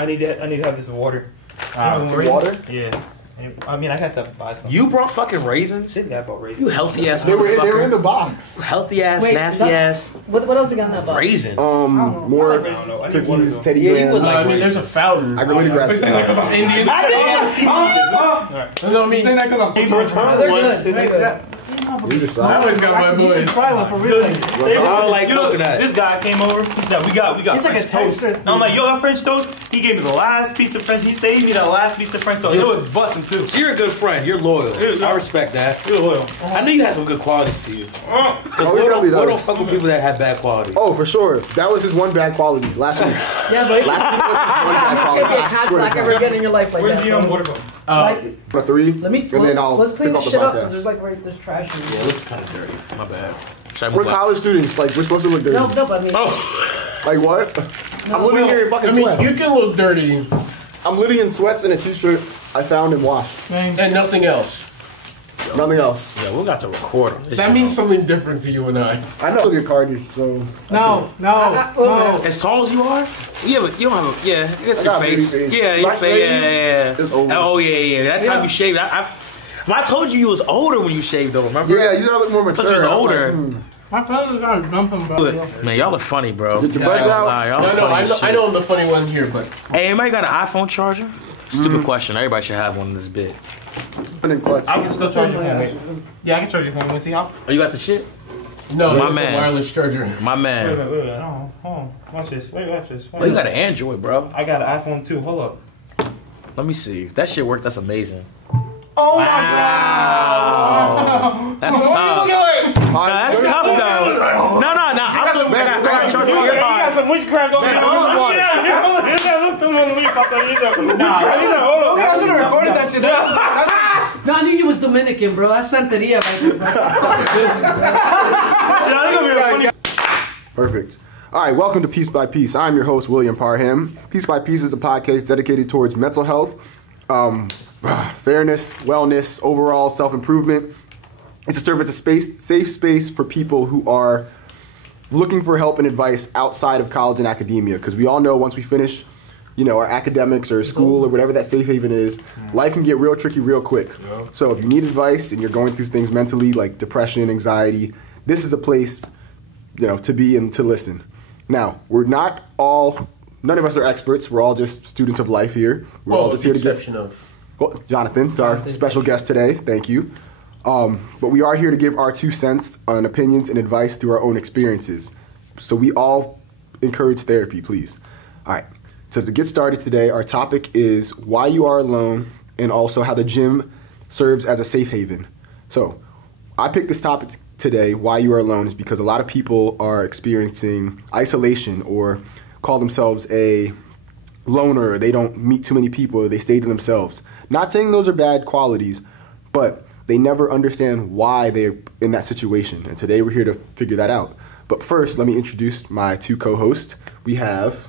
I need to have this water. Water? Yeah. I mean, I had to buy some. You brought fucking raisins? This guy bought raisins. You healthy ass They motherfucker. were in the box. Healthy ass, Wait, nasty ass. What else you got in that box? Raisins. More I don't know. I need one of cookies, those. Teddy Yeah, you bears. would like I mean, there's a fountain. I can really grab some. Indian. I didn't want to see this. No, I mean, they're Oh, they're good. They're good. These are I solid. always got my boys. Try one for real. I don't like You know, coconut. this guy came over. He said, "We got It's like a French toast." toaster. And I'm like, "Yo, got French toast?" He gave me the last piece of French. He saved me that last piece of French toast. It was busting too. So you're a good friend. You're loyal. I respect that. You're loyal. I knew you had some good qualities to you. Because Oh, we he really don't does. fuck with people that have bad qualities. Oh, for sure. That was his one bad quality last week. Yeah, but Last week was his one bad can't quality. be a I cat swear black to ever God. again in your life like Where's that. the bro. water bottle? Like, For 3, let me. and then I'll let's clean pick this up the shit up. podcast. There's like there's trash in Yeah, here. it looks kind of dirty. My bad. Should I We're move up? college students. Like, we're supposed to look dirty. No, but I mean, Oh, Like, what? I'm living here in fucking I mean, sweats. you can look dirty I'm living in sweats and a t-shirt I found and washed. and nothing else. Nothing else. yeah, we got to record on this. That means something different to you and I. I know. Look at Cardi, so. no. As tall as you are? Yeah, but you don't have a. Yeah, it's I your got a face. baby face. Yeah, your Black face. lady Yeah. is over. Oh, yeah. That time Yeah. you shaved. I told you was older when you shaved, though, remember? Yeah, you gotta look more I mature. thought you was I'm like, older. My father's got a dumping, bro. Man, y'all are funny, bro. Get your buds out. Nah, y'all No, are no, funny I as know, shit. I know I'm the funny one here, but Hey, anybody got an iPhone charger? Stupid question. Everybody should have one in this bit. And then clutch. I can still charge your phone. Wait. Yeah, I can charge your phone. You want to see how? Oh, you got the shit? no, My it's man. a wireless charger. My man. Wait. Oh, hold on. Watch this. Watch this. Oh, you got an Android, bro. I got an iPhone 2. Hold up. Let me see. If that shit worked, that's amazing. Oh my Wow. That's tough. Nah, that's tough, though. No. I'm so mad. I got charge He my got AirPods. some witchcraft going Man, on. water. I should have recorded that shit. No, I knew he was Dominican, bro. That's Santeria right there, bro. Perfect. All right, welcome to Piece by Piece. I'm your host, William Parham. Piece by Piece is a podcast dedicated towards mental health, fairness, wellness, overall self-improvement. It's to serve as a safe space for people who are looking for help and advice outside of college and academia, because we all know once we finish, our academics or school or whatever that safe haven is, life can get real tricky real quick. So if you need advice and you're going through things mentally like depression, anxiety, this is a place, to be and to listen. Now, none of us are experts. We're all just students of life here. We're all just here to exception of. Well, Jonathan, our special guest today. Thank you. But we are here to give our 2 cents on opinions and advice through our own experiences. So we all encourage therapy, please. All right. So to get started today, our topic is why you are alone and also how the gym serves as a safe haven. So I picked this topic today, why you are alone, is because a lot of people are experiencing isolation or call themselves a loner, or they don't meet too many people, or they stay to themselves. Not saying those are bad qualities, but they never understand why they're in that situation. And today we're here to figure that out. But first, let me introduce my 2 co-hosts. We have...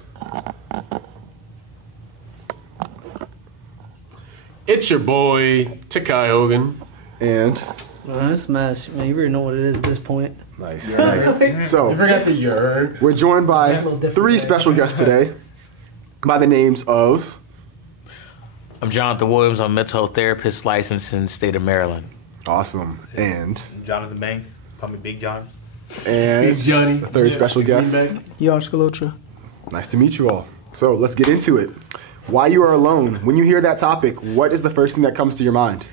It's your boy, Takai Hogan. And... This mess, man, you already know what it is at this point. Nice. You So, forgot the yard. we're joined by 3 special guests today by the names of... I'm Jonathan Williams. I'm a mental health therapist licensed in the state of Maryland. Awesome. And... Jonathan Banks. Call me Big John. And... Big Johnny. The third special guest. Yosh Galocha. Nice to meet you all. So, let's get into it. Why you are alone. When you hear that topic, what is the first thing that comes to your mind?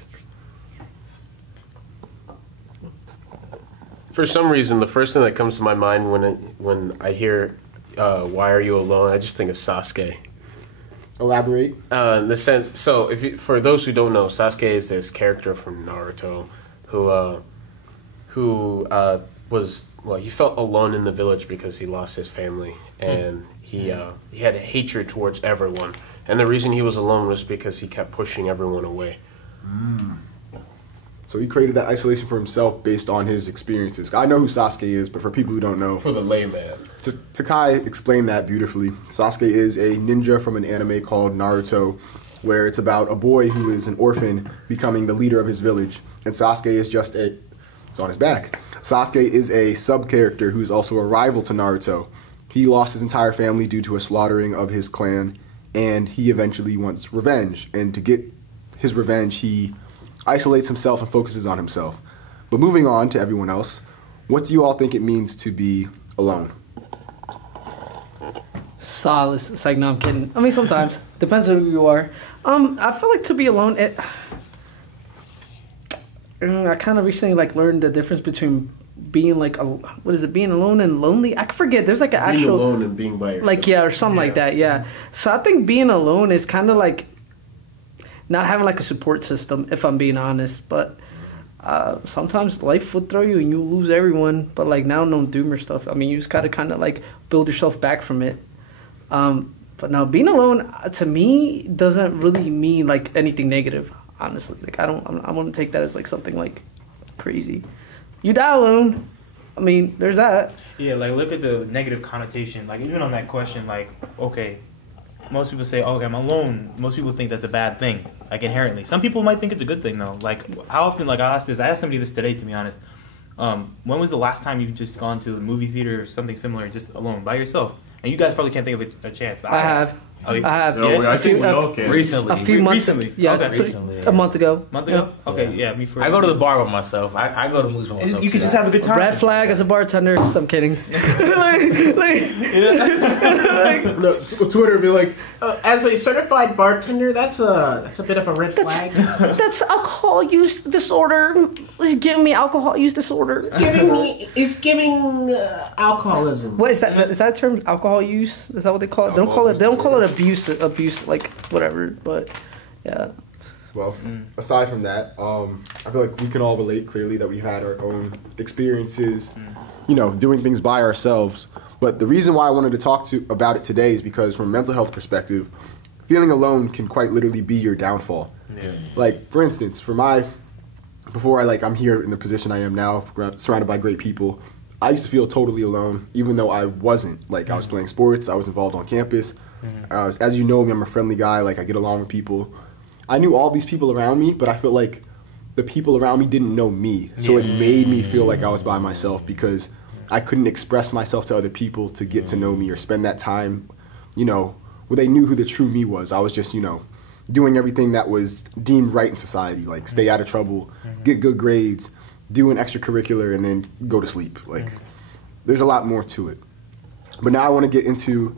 For some reason, the first thing that comes to my mind when I hear "Why are you alone?" I just think of Sasuke. Elaborate. In the sense, so for those who don't know, Sasuke is this character from Naruto who he felt alone in the village because he lost his family, and he had a hatred towards everyone, and the reason he was alone was because he kept pushing everyone away. So he created that isolation for himself based on his experiences. I know who Sasuke is, but for people who don't know, For the layman. Takai explained that beautifully. Sasuke is a ninja from an anime called Naruto, where it's about a boy who is an orphan becoming the leader of his village. And Sasuke is it's on his back. Sasuke is a sub-character who's also a rival to Naruto. He lost his entire family due to a slaughtering of his clan, and he eventually wants revenge. And to get his revenge, he isolates himself and focuses on himself. But moving on to everyone else, what do you all think it means to be alone? Solace. It's like, no, I'm kidding. I mean, sometimes. Depends on who you are. I feel like to be alone, I kind of recently like learned the difference between being like, being alone and lonely? I forget. There's like an actual... Being alone and being by yourself. Like, yeah, or something like that, yeah. So I think being alone is kind of like not having like a support system, if I'm being honest. But sometimes life would throw you and you lose everyone. But like now, no doom or stuff. I mean, you just got to kind of like build yourself back from it. But now being alone, to me, doesn't really mean like anything negative, honestly. Like I wouldn't take that as like something like crazy. You die alone. I mean, there's that. Yeah, like look at the negative connotation. Like even on that question, like, okay, most people say, oh, okay, I'm alone. Most people think that's a bad thing, like inherently. Some people might think it's a good thing though. Like how often, like I asked somebody this today, to be honest. When was the last time you've just gone to the movie theater or something similar, just alone, by yourself? And you guys probably can't think of a chance. But I have. Oh, I have. No, yeah? I think we all can. Recently. A few months. Recently? Yeah, Okay. Recently, a month ago. Month ago? Okay, yeah, me first. I go to the bar by myself. I go to movies by myself. You can just have a good time. Red flag as a bartender. So I'm kidding. No, Twitter would be like, As a certified bartender, that's a bit of a red flag. That's alcohol use disorder. It's giving me alcohol use disorder. It's giving alcoholism. What is that? Is that a term? Alcohol use? Is that what they call it? They don't call it abuse. Abuse, like whatever. But yeah. well, aside from that, I feel like we can all relate clearly that we've had our own experiences, you know, doing things by ourselves. But the reason why I wanted to talk about it today is because from a mental health perspective, feeling alone can quite literally be your downfall. Yeah. Like, for instance, before I'm here in the position I am now, surrounded by great people, I used to feel totally alone, even though I wasn't. Like, I was playing sports, I was involved on campus. As you know me, I'm a friendly guy, like, I get along with people. I knew all these people around me, but I felt like the people around me didn't know me. So it made me feel like I was by myself because I couldn't express myself to other people to get to know me or spend that time, you know, where they knew who the true me was. I was just, you know, doing everything that was deemed right in society, like stay out of trouble, get good grades, do an extracurricular, and then go to sleep. Like, there's a lot more to it. But now I want to get into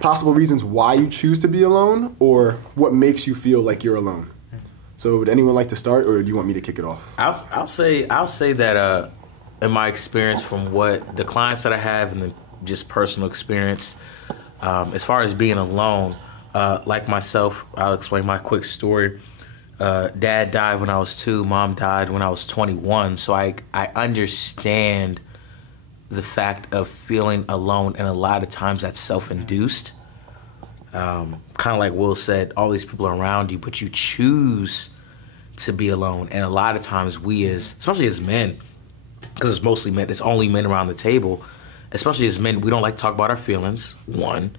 possible reasons why you choose to be alone or what makes you feel like you're alone. So would anyone like to start, or do you want me to kick it off? I'll say that in my experience from what the clients that I have and the just personal experience, as far as being alone, like myself, I'll explain my quick story. Dad died when I was 2, mom died when I was 21, so I understand the fact of feeling alone, and a lot of times that's self-induced. Kind of like Will said, all these people are around you, but you choose to be alone. And a lot of times we especially as men, because it's mostly men, it's only men around the table, especially as men, we don't like to talk about our feelings, 1.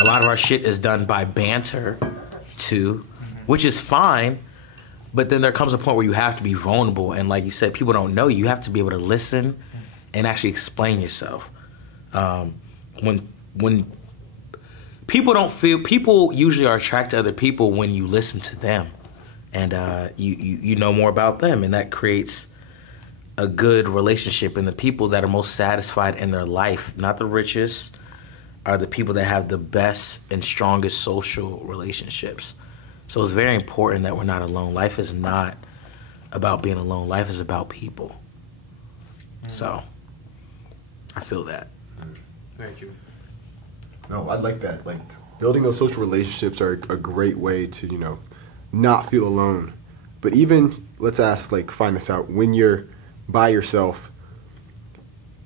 A lot of our shit is done by banter, 2, which is fine, but then there comes a point where you have to be vulnerable. And like you said, people don't know you. You have to be able to listen and actually explain yourself. When people usually are attracted to other people when you listen to them, and you know more about them, and that creates a good relationship. And the people that are most satisfied in their life, not the richest, are the people that have the best and strongest social relationships. So it's very important that we're not alone. Life is not about being alone. Life is about people. So I feel that. Very true. No, I like that. Like, building those social relationships are a great way to, you know, not feel alone. But even, let's find this out, when you're by yourself,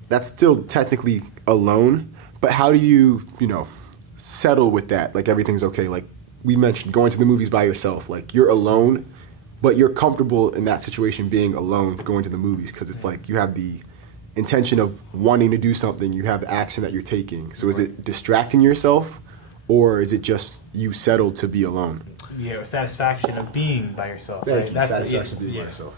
that's still technically alone. But how do you, you know, settle with that? Like, everything's okay. Like, we mentioned going to the movies by yourself. Like, you're alone, but you're comfortable in that situation being alone going to the movies because it's like you have the intention of wanting to do something, you have action that you're taking. So is it distracting yourself, or is it just you settled to be alone? Yeah, or satisfaction of being by yourself. Thank right? you. That's Satisfaction of being by yourself.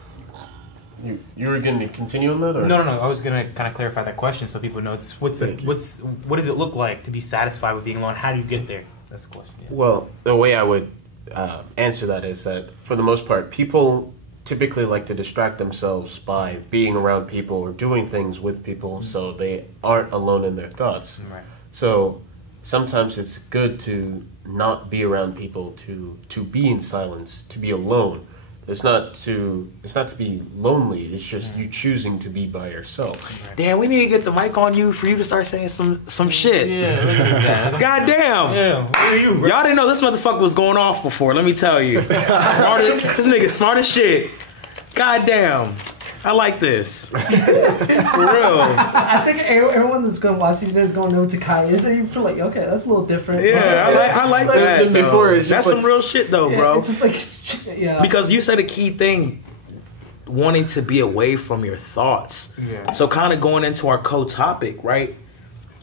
You were going to continue on that, or No. I was gonna kind of clarify that question so people know what does it look like to be satisfied with being alone? How do you get there? That's the question. Yeah. Well, the way I would answer that is that for the most part, people typically like to distract themselves by being around people or doing things with people, so they aren't alone in their thoughts. Right. So sometimes it's good to not be around people, to be in silence, to be alone. It's not to be lonely. It's just you choosing to be by yourself. Damn, we need to get the mic on you for you to start saying some shit. Yeah, look at that. God damn. Yeah, where are you, bro? Y'all didn't know this motherfucker was going off before, let me tell you. This nigga smart as shit. God damn. I like this. For real. I think everyone that's going to watch these videos is going to know what Takai is, and you feel like, okay, that's a little different. Yeah, I like that. Before it's That's just some real shit though, bro. It's just like, yeah. Because you said a key thing, wanting to be away from your thoughts. Yeah. So kind of going into our co-topic, right?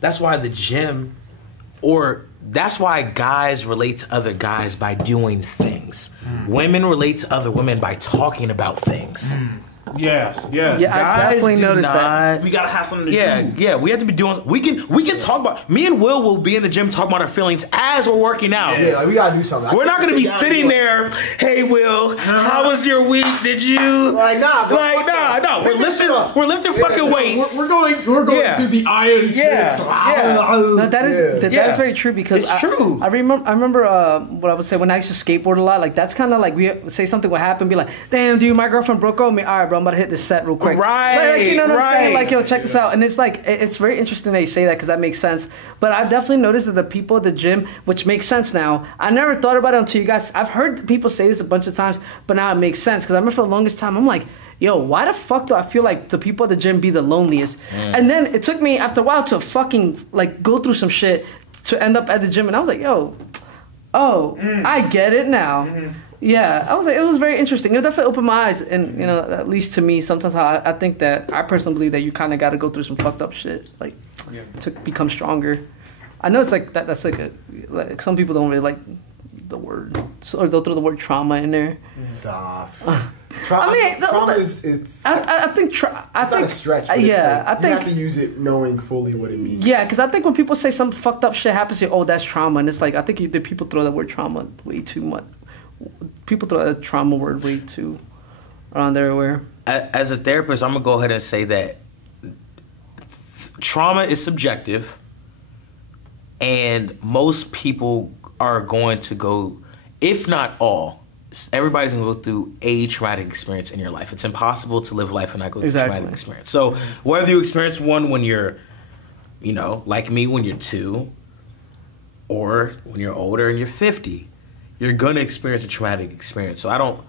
That's why the gym, or that's why guys relate to other guys by doing things. Women relate to other women by talking about things. Yeah. Yeah, I Guys definitely do noticed that. not. We gotta have something to do. Yeah, we have to be doing. We can talk about. Me and Will be in the gym talking about our feelings as we're working out. Yeah, like we gotta do something. We're not gonna be sitting there. Hey, Will, how was your week? Did you? Like nah, bro, Like nah. We're Pick this shit lifting. up. We're lifting fucking weights. We're going Yeah. to the iron Yeah, chicks. yeah. No, that is that Yeah. is very true because It's true. I remember what I would say when I used to skateboard a lot. Like that's kind of like we say something would happen, be like, "Damn, dude, my girlfriend broke up with me. All right, bro, I'm about to hit this set real quick." Right, like, you know what I'm saying? right. Like, yo, check this out. And it's like it's very interesting that you say that because that makes sense. But I've definitely noticed that the people at the gym, which makes sense now. I never thought about it until you guys. I've heard people say this a bunch of times, but now it makes sense because I remember for the longest time I'm like, yo, why the fuck do I feel like the people at the gym be the loneliest? And then it took me after a while to fucking like go through some shit to end up at the gym, and I was like, yo, I get it now. Yeah, I was like, it was very interesting. It definitely opened my eyes, and you know, at least to me, sometimes I think that I personally believe that you kind of got to go through some fucked up shit, like to become stronger. I know it's like that. That's like some people don't really like the word, or they'll throw the word trauma in there. Stop. I mean, trauma is it's. I think It's not a stretch. But yeah, it's like, I think you have to use it knowing fully what it means. yeah, because I think when people say some fucked up shit happens, you oh, that's trauma, and it's like I think the people throw that word trauma way too much. People throw that trauma word way too around there everywhere. As a therapist, I'm gonna go ahead and say that trauma is subjective, and most people are going to go, if not all, everybody's gonna go through a traumatic experience in your life. It's impossible to live life and not go through a traumatic experience. So whether you experience one when you're, you know, like me, when you're 2, or when you're older and you're 50, you're gonna experience a traumatic experience. So I don't,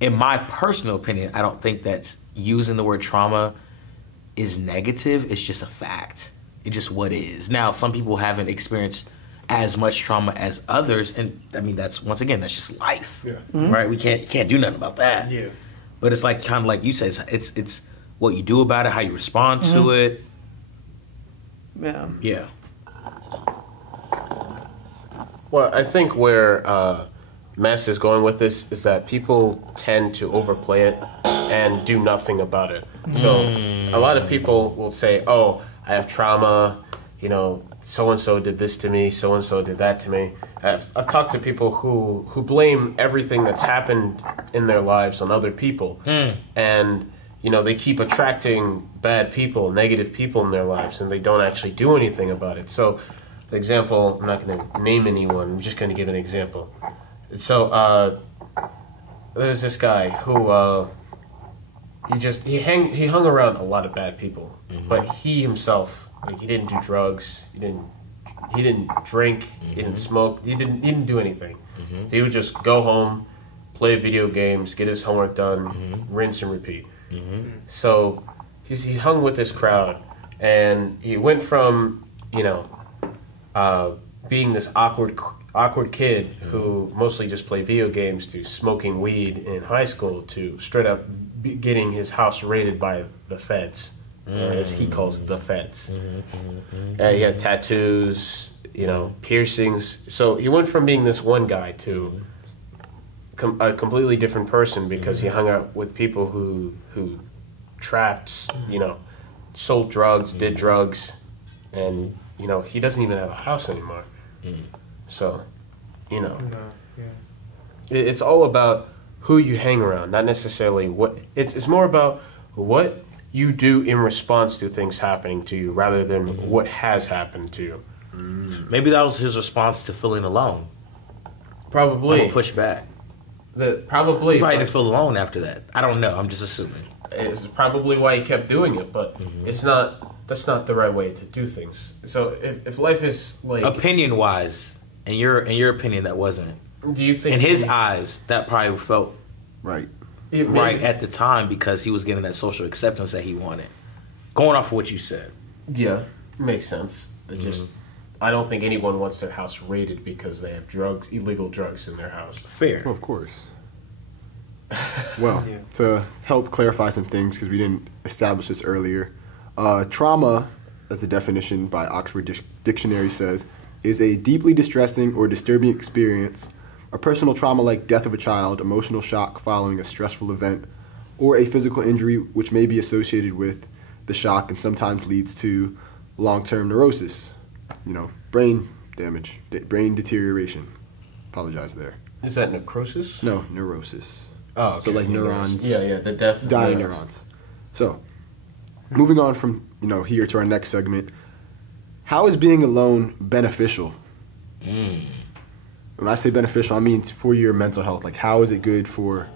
in my personal opinion, I don't think that using the word trauma is negative. It's just a fact. It's just what is. Now, some people haven't experienced as much trauma as others, and I mean that's that's just life, right? We can't do nothing about that. Yeah. But it's like kind of like you said, it's what you do about it, how you respond to it. Yeah. Yeah. Well, I think where Mass is going with this is that people tend to overplay it and do nothing about it. So a lot of people will say, oh, I have trauma, you know, so-and-so did this to me, so-and-so did that to me. I've talked to people who blame everything that's happened in their lives on other people. And, you know, they keep attracting bad people, negative people in their lives, and they don't actually do anything about it. So, for example, I'm not going to name anyone, I'm just going to give an example. So, there's this guy who, he hung around a lot of bad people, but he himself, like, he didn't do drugs, he didn't drink, he didn't smoke, he didn't do anything. He would just go home, play video games, get his homework done, rinse and repeat. So he hung with this crowd, and he went from, you know, being this awkward kid who mostly just played video games to smoking weed in high school to straight up getting his house raided by the feds, or as he calls the feds. He had tattoos, you know, piercings. So he went from being this one guy to a completely different person because he hung out with people who trapped, sold drugs, did drugs, and, he doesn't even have a house anymore. So, it's all about who you hang around, not necessarily what. It's more about what you do in response to things happening to you rather than what has happened to you. Maybe that was his response to feeling alone. Probably. I'm gonna push back. Probably. He probably didn't feel alone after that. I don't know. I'm just assuming. It's probably why he kept doing it, but it's not. That's not the right way to do things. So if life is like opinion-wise, in your opinion, that wasn't. Do you think in his eyes that probably felt right at the time because he was getting that social acceptance that he wanted? Going off of what you said. Yeah, makes sense. I don't think anyone wants their house raided because they have illegal drugs in their house. Fair. Well, of course. Well, to help clarify some things, because we didn't establish this earlier, trauma, as the definition by Oxford Dictionary says, is a deeply distressing or disturbing experience, a personal trauma like death of a child, emotional shock following a stressful event, or a physical injury which may be associated with the shock and sometimes leads to long-term neurosis, brain damage, brain deterioration. Apologize there. Is that necrosis? No, neurosis. Oh, okay. So like neurons. Yeah, the death of dying neurons. So, moving on from here to our next segment, how is being alone beneficial? When I say beneficial, I mean for your mental health. Like, how is it good for,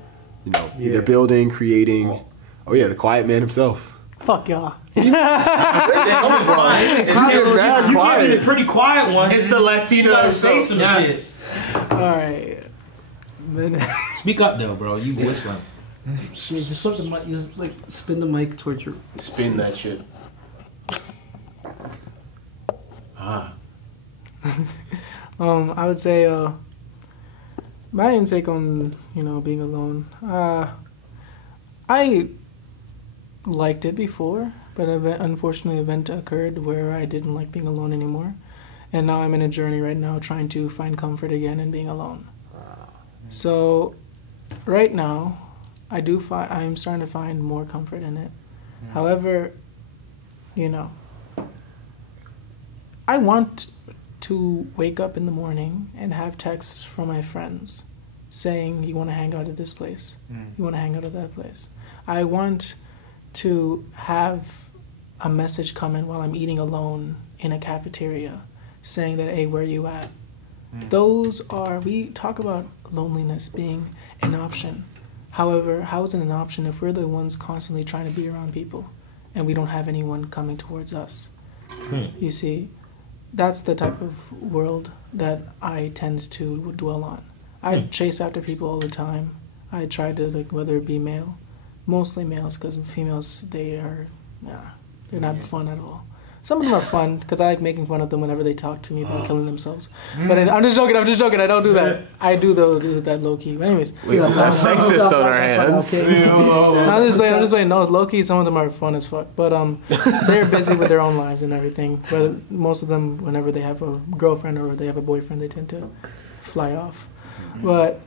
either building, creating? Oh yeah, the quiet man himself. Fuck y'all. You gave me the pretty quiet one. It's the Latino. You gotta say some shit. All right. Speak up though, bro. You whispering. Just flip the mic. Just spin the mic towards your. Spin that shit. I would say my intake on being alone. I liked it before, but unfortunately, an event occurred where I didn't like being alone anymore, and now I'm in a journey right now trying to find comfort again in being alone. So, right now, I'm starting to find more comfort in it. However, I want to wake up in the morning and have texts from my friends saying, you want to hang out at this place, you want to hang out at that place. I want to have a message come in while I'm eating alone in a cafeteria saying that, hey, where are you at? We talk about loneliness being an option. However, how is it an option if we're the ones constantly trying to be around people and we don't have anyone coming towards us? You see, that's the type of world that I tend to dwell on. I chase after people all the time. I try to, whether it be male, mostly males, because females, they're not fun at all. Some of them are fun because I like making fun of them whenever they talk to me about killing themselves. But I'm just joking. I don't do that. I do do that low key. But anyways, we have sexist on our hands. Okay. I'm just playing. No, it's low key. Some of them are fun as fuck. But they're busy with their own lives and everything. But most of them, whenever they have a girlfriend or they have a boyfriend, they tend to fly off. But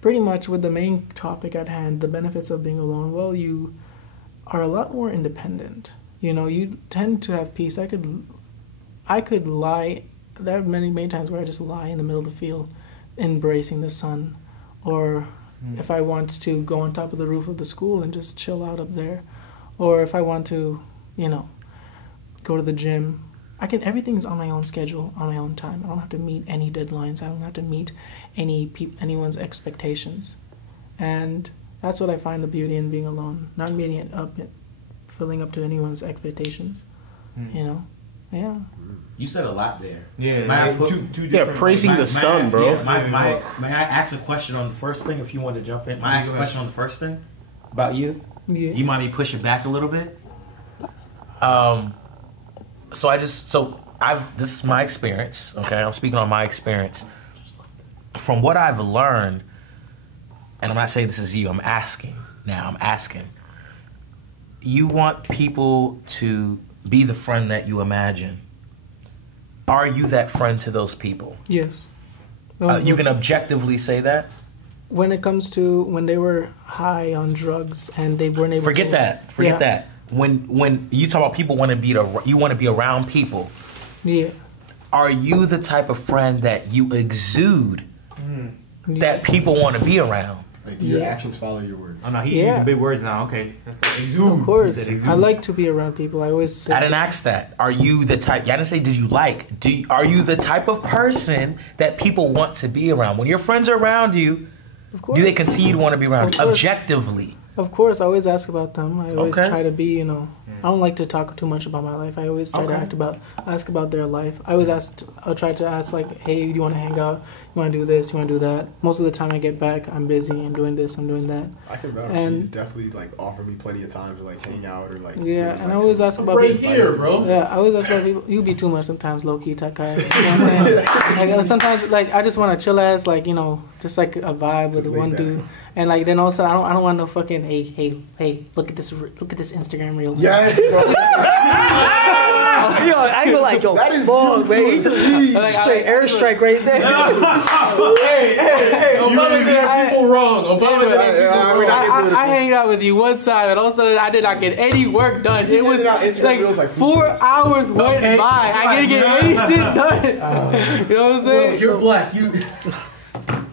pretty much with the main topic at hand, the benefits of being alone. Well, you are a lot more independent. You tend to have peace. I could lie. There are many times where I just lie in the middle of the field, embracing the sun. Or if I want to go on top of the roof of the school and just chill out up there. Or if I want to, go to the gym. Everything's on my own schedule, on my own time. I don't have to meet any deadlines. I don't have to meet anyone's expectations. And that's what I find the beauty in being alone. Not meeting it up, filling up to anyone's expectations. Yeah. You said a lot there. Yeah, praising the sun, bro. May I ask a question on the first thing if you want to jump in? May I ask a question on the first thing about you? Yeah. You might be pushing back a little bit. This is my experience, okay? I'm speaking on my experience. From what I've learned, and I'm not saying this is you, I'm asking. You want people to be the friend that you imagine. Are you that friend to those people? Yes. You can objectively say that? when it comes to when they were high on drugs and they weren't able to... Forget that. When you talk about people want to be around people. Yeah. Are you the type of friend that you exude that people want to be around? Like, do your actions follow your words? Oh no, he's using big words now. Okay. Of course. I like to be around people. I always say I didn't ask that. Are you the type? I didn't say did you like. Are you the type of person that people want to be around? When your friends are around you, do they continue to want to be around you? Objectively. Of course, I always ask about them. I always try to be, I don't like to talk too much about my life. I always try to ask about their life. I'll try to ask like, hey, do you want to hang out? You want to do this? You want to do that? Most of the time I get back, I'm busy. I'm doing this. I'm doing that. I can vouch. She's definitely like offered me plenty of times to like hang out or like. Yeah, and I always ask about right here, bro. Yeah, I always ask about people. You be too much sometimes, low key type guy. You know what I'm saying? Like sometimes, like I just want to chill ass, like just like a vibe with one dude. And like then also I don't want no fucking hey look at this Instagram reel. Yes. Yo, I go like yo, that is fuck, man. Like, Straight airstrike right there. hey, Obama did people wrong. Obama did people wrong. I hang out with you one time, and all of a sudden I did not get any work done. It was like 4 hours went by. I didn't get any shit done. You know what I'm saying? Well, you're black. You.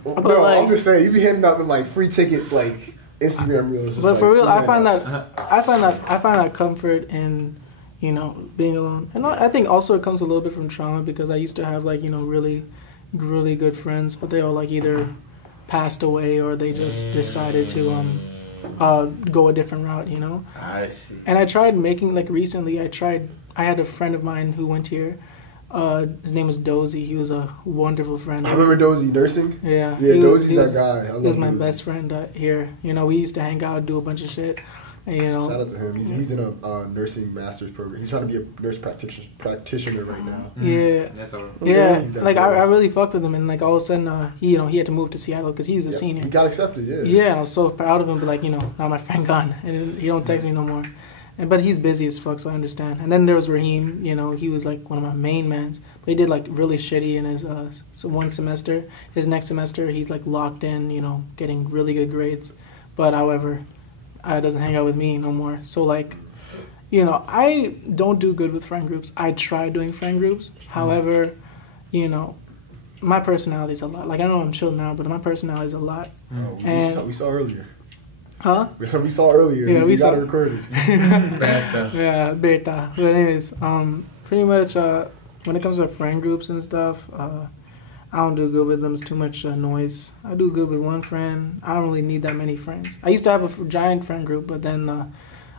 No, like, I'm just saying, you be handing out them like free tickets, like Instagram reels. But for real, I find that comfort in, being alone. And I think also it comes a little bit from trauma because I used to have like, really, really good friends, but they all like either passed away or they just decided to go a different route, I see. And I tried making like recently. I had a friend of mine who went here. His name was Dozy. He was a wonderful friend. I remember Dozy nursing. Yeah. Dozy's that guy. He was my best friend here. We used to hang out, do a bunch of shit. And, shout out to him. He's in a nursing master's program. He's trying to be a nurse practitioner right now. Yeah. Yeah. Like I really fucked with him, and like all of a sudden, he had to move to Seattle because he was a senior. He got accepted. Yeah. Yeah. I was so proud of him, but like now my friend gone, and he don't text me no more. But he's busy as fuck, so I understand. And then there was Raheem, he was like one of my main mans. But he did like really shitty in his one semester. His next semester, he's like locked in, getting really good grades. But however, doesn't hang out with me no more. So like, I don't do good with friend groups. I try doing friend groups. However, my personality is a lot. Like I know I'm chill now, but my personality is a lot. We saw earlier. Huh? That's what we saw earlier. Yeah, we got saw it recorded. Beta. Yeah, beta. But anyways, pretty much when it comes to friend groups and stuff, I don't do good with them. It's too much noise. I do good with one friend. I don't really need that many friends. I used to have a giant friend group, but then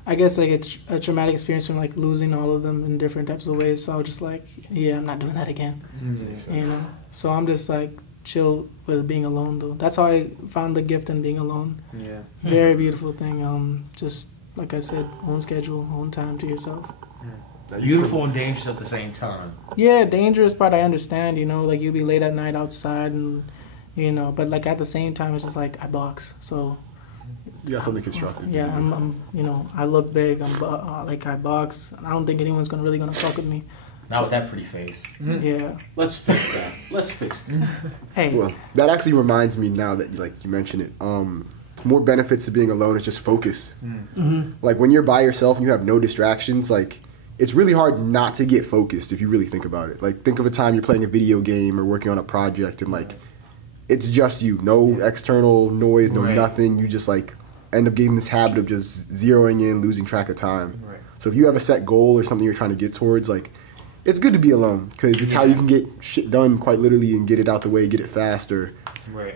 I guess like a traumatic experience from like losing all of them in different types of ways. So I was just like, yeah, I'm not doing that again. So I'm just like chill with being alone though. That's how I found the gift in being alone. Yeah. Very beautiful thing. Just like I said, own schedule, own time to yourself. Beautiful and dangerous at the same time. Yeah, dangerous part I understand, like you'll be late at night outside and but like at the same time it's just like I box. So you got something constructive. Yeah, I'm I look big. I box. I don't think anyone's really gonna fuck with me. Not with that pretty face. Yeah. Let's fix that. Hey. Well, that actually reminds me now that you mention it. More benefits to being alone is just focus. Mm-hmm. Like when you're by yourself and you have no distractions, like it's really hard not to get focused if you really think about it. Like think of a time you're playing a video game or working on a project and like it's just you, no external noise, no nothing. You just like end up getting this habit of just zeroing in, losing track of time. Right. So if you have a set goal or something you're trying to get towards, like it's good to be alone because it's how you can get shit done quite literally and get it out the way, get it fast, or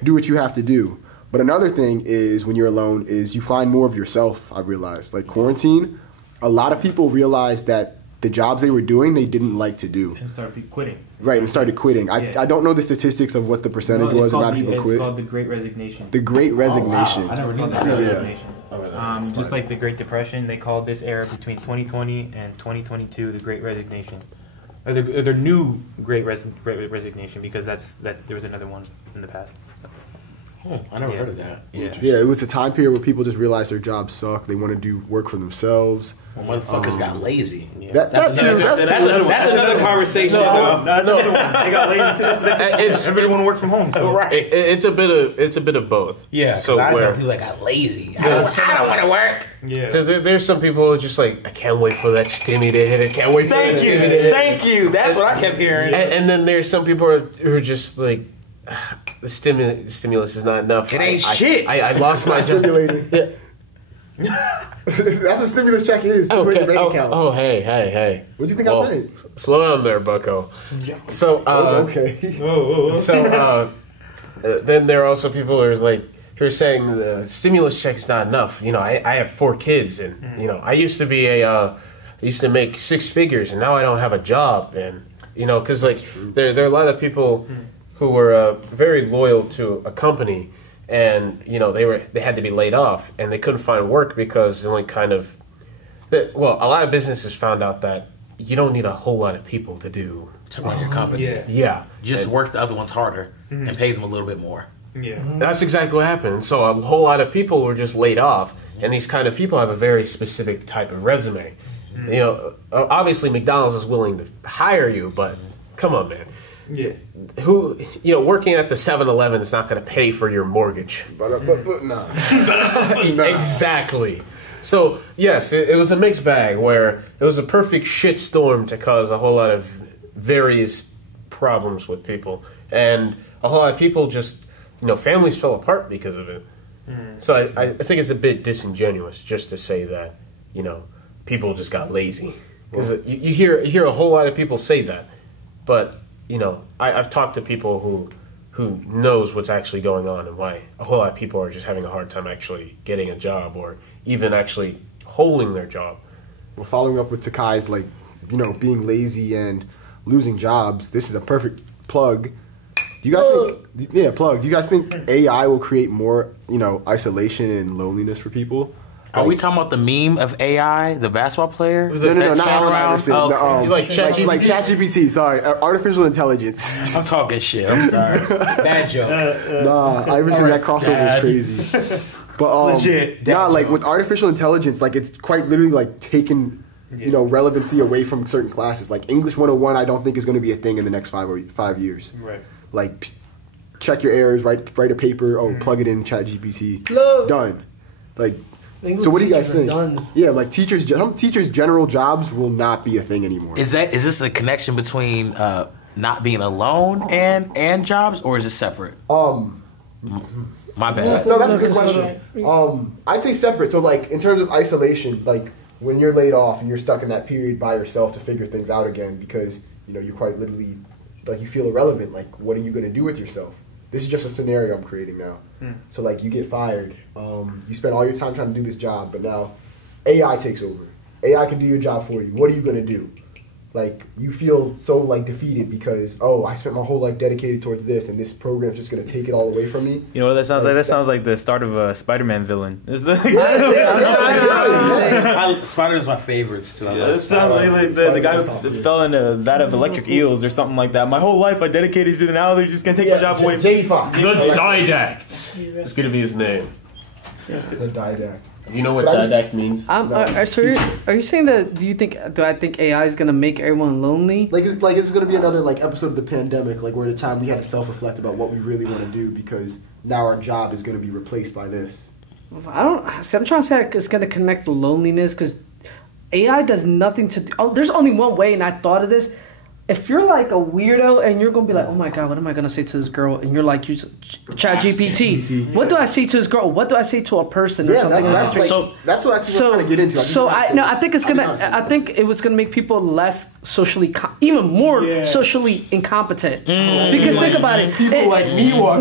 do what you have to do. But another thing is when you're alone is you find more of yourself, I've realized. Like quarantine, a lot of people realized that the jobs they were doing, they didn't like to do. And started quitting. Right, and started quitting. I don't know the statistics of what the percentage was of people quit. It's called the Great Resignation. The Great Resignation. Oh, wow. I never knew that. Resignation. Just like the Great Depression, they called this era between 2020 and 2022 the Great Resignation. Or the new Great Resignation because there was another one in the past. So. I never heard of that. Yeah. Yeah, it was a time period where people just realized their jobs suck. They want to do work for themselves. Well, motherfuckers got lazy. That's another conversation. No. They got lazy too. Everybody want to work from home. So. Right. It's a bit of both. Yeah. So I where know people that got lazy. I don't want to work. Yeah. so there's some people who are just like, I can't wait for that stimmy to hit. I can't wait for that stimmy to hit. Thank you. That's what I kept hearing. And then there's some people who are just like, the stimulus is not enough. It ain't shit. I lost my job. stimulating. Yeah. That's a stimulus check is. Stimulate your bank account. Hey. What do you think I paid? Slow down there, bucko. So, Okay. so then there are also people who are saying the stimulus check's not enough. You know, I have 4 kids, and you know, I used to make 6 figures, and now I don't have a job, and you know, because like there are a lot of people who were very loyal to a company, and you know they had to be laid off, and they couldn't find work because the only kind of a lot of businesses found out that you don't need a whole lot of people to run your company. Yeah. Just work the other ones harder and pay them a little bit more. Yeah. That's exactly what happened. So a whole lot of people were just laid off, and these kind of people have a very specific type of resume. You know, obviously McDonald's is willing to hire you, but come on, man. Yeah. Who, you know, working at the 7-Eleven is not going to pay for your mortgage. But nah. Exactly. So, yes, it was a mixed bag where it was a perfect shitstorm to cause a whole lot of various problems with people. And a whole lot of people just, you know, families fell apart because of it. So I think it's a bit disingenuous just to say that, you know, people just got lazy. Because you hear a whole lot of people say that. But, you know, I've talked to people who knows what's actually going on and why a whole lot of people are just having a hard time actually getting a job or even actually holding their job. Well, following up with Takai's, like, you know, being lazy and losing jobs, this is a perfect plug. Do you guys think, do you guys think AI will create more, you know, isolation and loneliness for people? Are we talking about the meme of AI, the basketball player? No, not Allen Iverson. Oh, No, like ChatGPT? like ChatGPT, sorry. Artificial intelligence. I'm talking shit. I'm sorry. Bad joke. Nah, Iverson, that crossover is crazy. But Legit. nah, like with artificial intelligence, like it's quite literally like taken, you know, relevancy away from certain classes. Like English 101, I don't think is going to be a thing in the next 5 years. Right. Like, check your errors, write a paper, plug it in ChatGPT, done. Like, English so what do you guys teachers are think? done. Yeah, like some teachers' general jobs will not be a thing anymore. Is this a connection between not being alone and jobs, or is it separate? My bad. No, that's a good question. I'd say separate. So, like, in terms of isolation, like, when you're laid off and you're stuck in that period by yourself to figure things out again because, you know, you quite literally, like, you feel irrelevant. Like, what are you going to do with yourself? This is just a scenario I'm creating now. So, like, you get fired. You spend all your time trying to do this job, but now AI takes over. AI can do your job for you. What are you going to do? Like, you feel so, like, defeated because, oh, I spent my whole life dedicated towards this, and this program's just going to take it all away from me. You know what that sounds like? That sounds like the start of a Spider-Man villain. Spider-Man's my favorites too. It sounds like the guy who fell in a vat of electric eels or something like that. My whole life I dedicated to, now they're just going to take my job away. Jamie Foxx. The Didact is going to be his name. The Didact. Do you know what But I just- Didact means? Are you saying that? Do I think AI is gonna make everyone lonely? Like it's gonna be another like episode of the pandemic, like where at the time we had to self-reflect about what we really want to do because now our job is gonna be replaced by this. I'm trying to say it's gonna connect to loneliness because AI does nothing to. There's only one way, and I thought of this. If you're like a weirdo and you're gonna be like, oh my god, what am I gonna say to this girl? And you're like, ChatGPT. What do I say to this girl? What do I say to a person or something? That's what I'm trying to get into. I think it's gonna. I think it was gonna make people less socially, even more socially incompetent. Because think about it. People like me walking.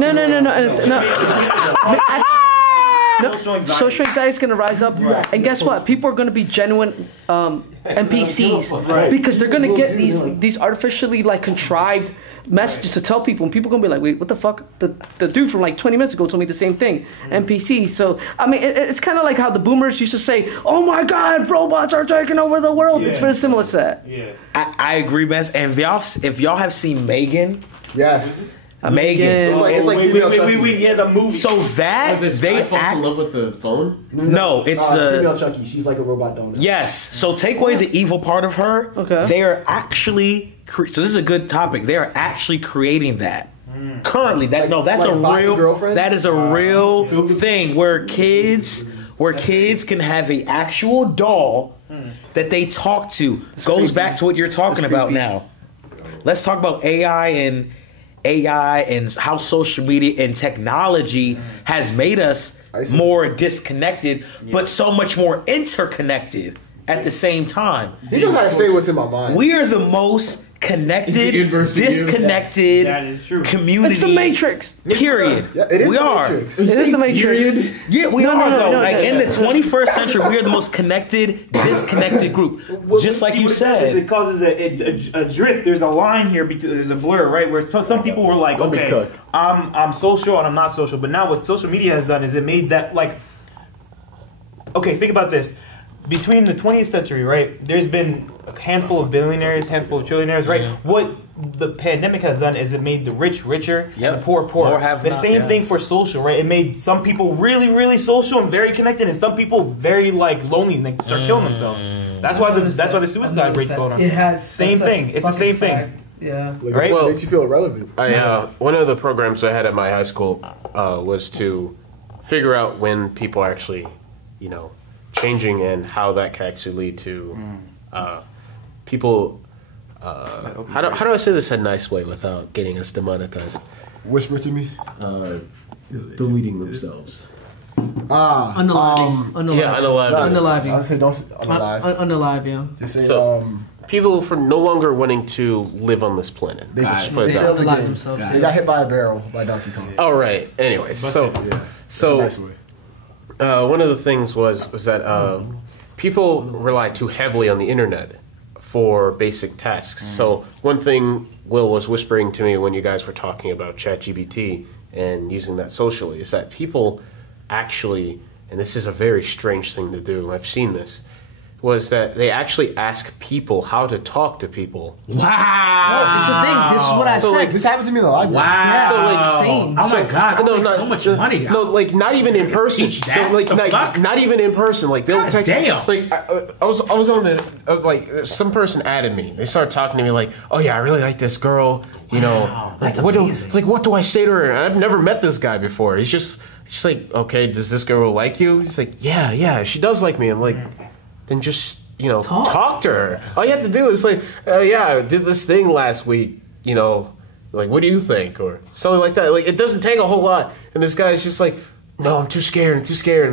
No, social anxiety is going to rise up, and guess what? People are going to be genuine NPCs because they're going to get these artificially like contrived messages to tell people, and people are going to be like, "Wait, what the fuck?" The dude from like 20 minutes ago told me the same thing. NPCs. So I mean, it's kind of like how the boomers used to say, "Oh my God, robots are taking over the world." It's very similar to that. I agree, Bess. And if y'all have seen Megan, yes. Megan. It's like female Chucky. yeah, the movie. So that they falls in love with the phone. No, it's the female Chucky. She's like a robot donut. yes. So take away the evil part of her. Okay. They are actually so this is a good topic. They are actually creating that. Currently, that's like a bot real girlfriend? that is a real thing where kids can have a actual doll that they talk to. Goes back to what you're talking about now. Let's talk about AI and how social media and technology has made us more disconnected, but so much more interconnected at the same time. He knows how to say what's in my mind. We are the most connected, disconnected That is true. community. It's the Matrix. Period. Yeah, it is we the are. Matrix. It is the Matrix. Yeah, we No, are no, though. no, Like no. in the 21st century, we are the most connected, disconnected group. Just like you said. It causes a drift. There's a line here, there's a blur, right? Where some people were like, Let me okay, cook. I'm social and I'm not social. But now what social media has done is it made that like, okay, think about this. Between the 20th century, right, there's been a handful of billionaires, handful of trillionaires, right? Yeah. What the pandemic has done is it made the rich richer Yep. and the poor poorer. More have The not, same yeah. thing for social, right? It made some people really, really social and very connected, and some people very like lonely and they start killing themselves. That's why the suicide rate's going up. It has Same thing. It's the same thing. Yeah. Like, Right? It makes you feel irrelevant. One of the programs I had at my high school was to figure out when people are actually, changing and how that can actually lead to people. How do I say this in a nice way without getting us demonetized? Whisper to me. Deleting themselves. Unalive. Yeah, unalive. Unalive. I said don't unalive. Unalive, yeah. Just say So- People for no longer wanting to live on this planet. they Let's put it They that way. unalive themselves. They got hit by a barrel by Donkey Kong. All right. Anyways, so That's a nice way. one of the things was that people rely too heavily on the internet for basic tasks. So one thing Will was whispering to me when you guys were talking about ChatGPT and using that socially is that people actually, and this is a very strange thing to do, I've seen this, was that they actually ask people how to talk to people. Wow. It's a thing. This is what I So, said. like, This happened to me in the library. Wow. So, like, same. Oh my god, I make so much money. No, like not even in person. Teach that? No, like The fuck? not even in person. Like they'll God text. damn. Like I was on the like some person added me. They started talking to me like, oh yeah, I really like this girl. You know, like, that's what amazing. what do I say to her? I've never met this guy before. He's just like, okay, does this girl like you? He's like, yeah, she does like me. I'm like, then just talk to her. All you have to do is like, oh yeah, I did this thing last week. Like, what do you think? Or something like that. Like, it doesn't take a whole lot. And this guy's just like, no, I'm too scared. I'm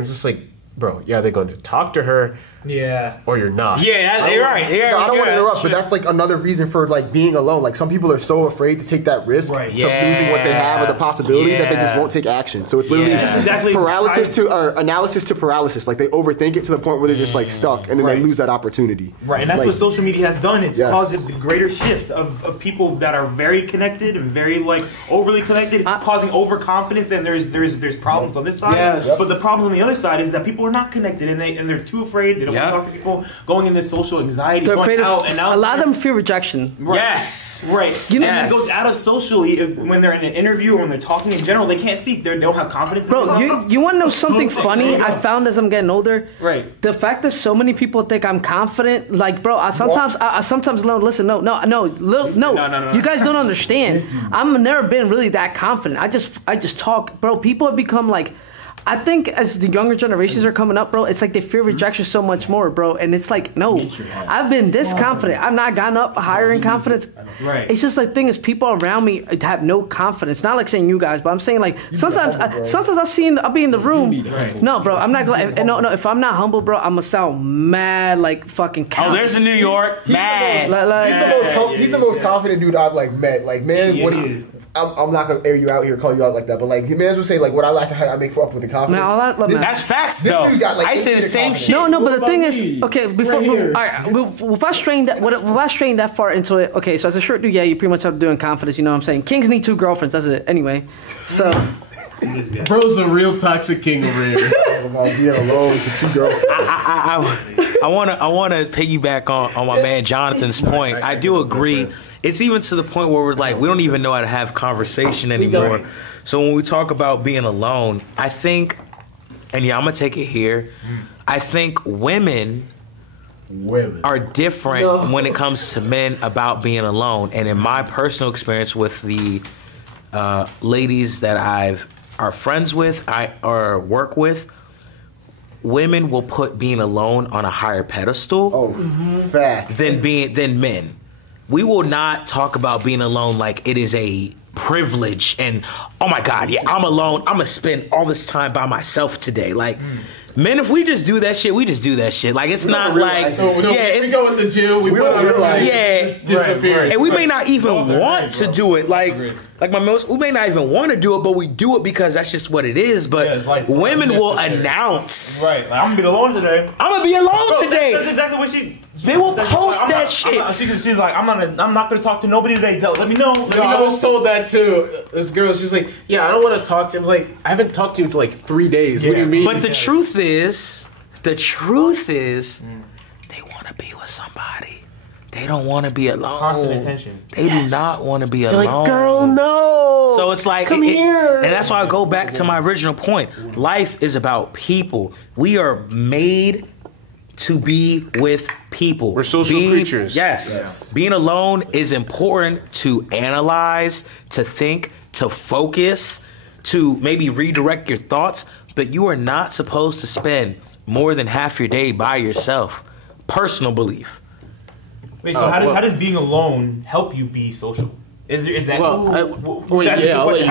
just like, bro, yeah, they're going to talk to her. Yeah. Or you're not. Yeah, you're right. No, I don't want to interrupt, but that's like another reason for like being alone. Like some people are so afraid to take that risk Right. to losing what they have or the possibility that they just Yeah. won't take action. So it's literally Yeah. Exactly. analysis to paralysis. Like they overthink it to the point where they're just like stuck, and then Right. they lose that opportunity. Right, and that's Like, what social media has done. It's Yes. caused a greater shift of people that are very connected and very like overly connected, causing overconfidence. And there's problems on this side. Yes. But the problem on the other side is that people are not connected and they're too afraid. They don't want Yeah. to talk to people. Going in this social anxiety. They're going afraid out of. and out. A lot of them fear rejection. Right. Yes. Right. You know- and it goes out of socially when they're in an interview or when they're talking in general. They can't speak. They don't have confidence. in Bro, themselves. you want to know something funny I found as I'm getting older? Right. The fact that so many people think I'm confident, like, bro, I sometimes listen, no. No. You guys don't understand. I've never been really that confident. I just talk, bro. People have become like, I think as the younger generations are coming up, bro, it's like they fear rejection so much more, bro. And it's like, no, I've been this confident. I've not gotten up higher in confidence. Right. It's just like thing is people around me have no confidence. Not like saying you guys, but I'm saying like sometimes I'll be in the room. No, bro, I'm not glad. No, if I'm not humble, bro, I'm gonna sound mad like fucking. Oh, there's a New York man. He's the most confident dude I've like met. Like, man, what do you? I'm not gonna air you out here, call you out like that, but like, man would say like, what I lack, I make up with the confidence. Man, That's facts, This though. dude got, like, I say the infinite same confidence. shit. No, but the thing is, me. okay, before, Right here. all right, if I strain that far into it, okay, so as a short dude, yeah, you pretty much have to do in confidence, you know what I'm saying? Kings need 2 girlfriends, that's it. Anyway, so, Bro's a real toxic king over here. About being alone to 2 girls. I wanna piggyback on my man Jonathan's point. I do agree. It's even to the point where we're like, we don't even know how to have conversation anymore. So when we talk about being alone, I think, and yeah, I'm gonna take it here. I think women are different when it comes to men about being alone. And in my personal experience with the ladies that are friends with, or work with, women will put being alone on a higher pedestal Facts. than men. We will not talk about being alone like it is a privilege and, oh my God, yeah, I'm alone. I'm gonna spend all this time by myself today. Like, men, if we just do that shit, we just do that shit. Like, it's not like, we go in the gym, we put on our life, just disappear. And we may not even want to do it. We may not even want to do it, but we do it because that's just what it is. But women will announce, right? Like, I'm gonna be alone today. I'm gonna be alone today. That's exactly what she. They will post that shit. She's like, I'm not gonna talk to nobody today. Let me know. I was told that too. This girl, she's like, yeah, I don't want to talk to him. Like, I haven't talked to him for like 3 days. What do you mean? But the truth is, they want to be with somebody. They don't want to be alone. Constant attention. They do not want to be alone. Like, girl, no. So it's like, come here. And that's why I go back to my original point. Life is about people. We are made to be with people. We're social creatures. Yes. Being alone is important to analyze, to think, to focus, to maybe redirect your thoughts, but you are not supposed to spend more than half your day by yourself. Personal belief. Wait, so how does being alone help you be social? Is that? How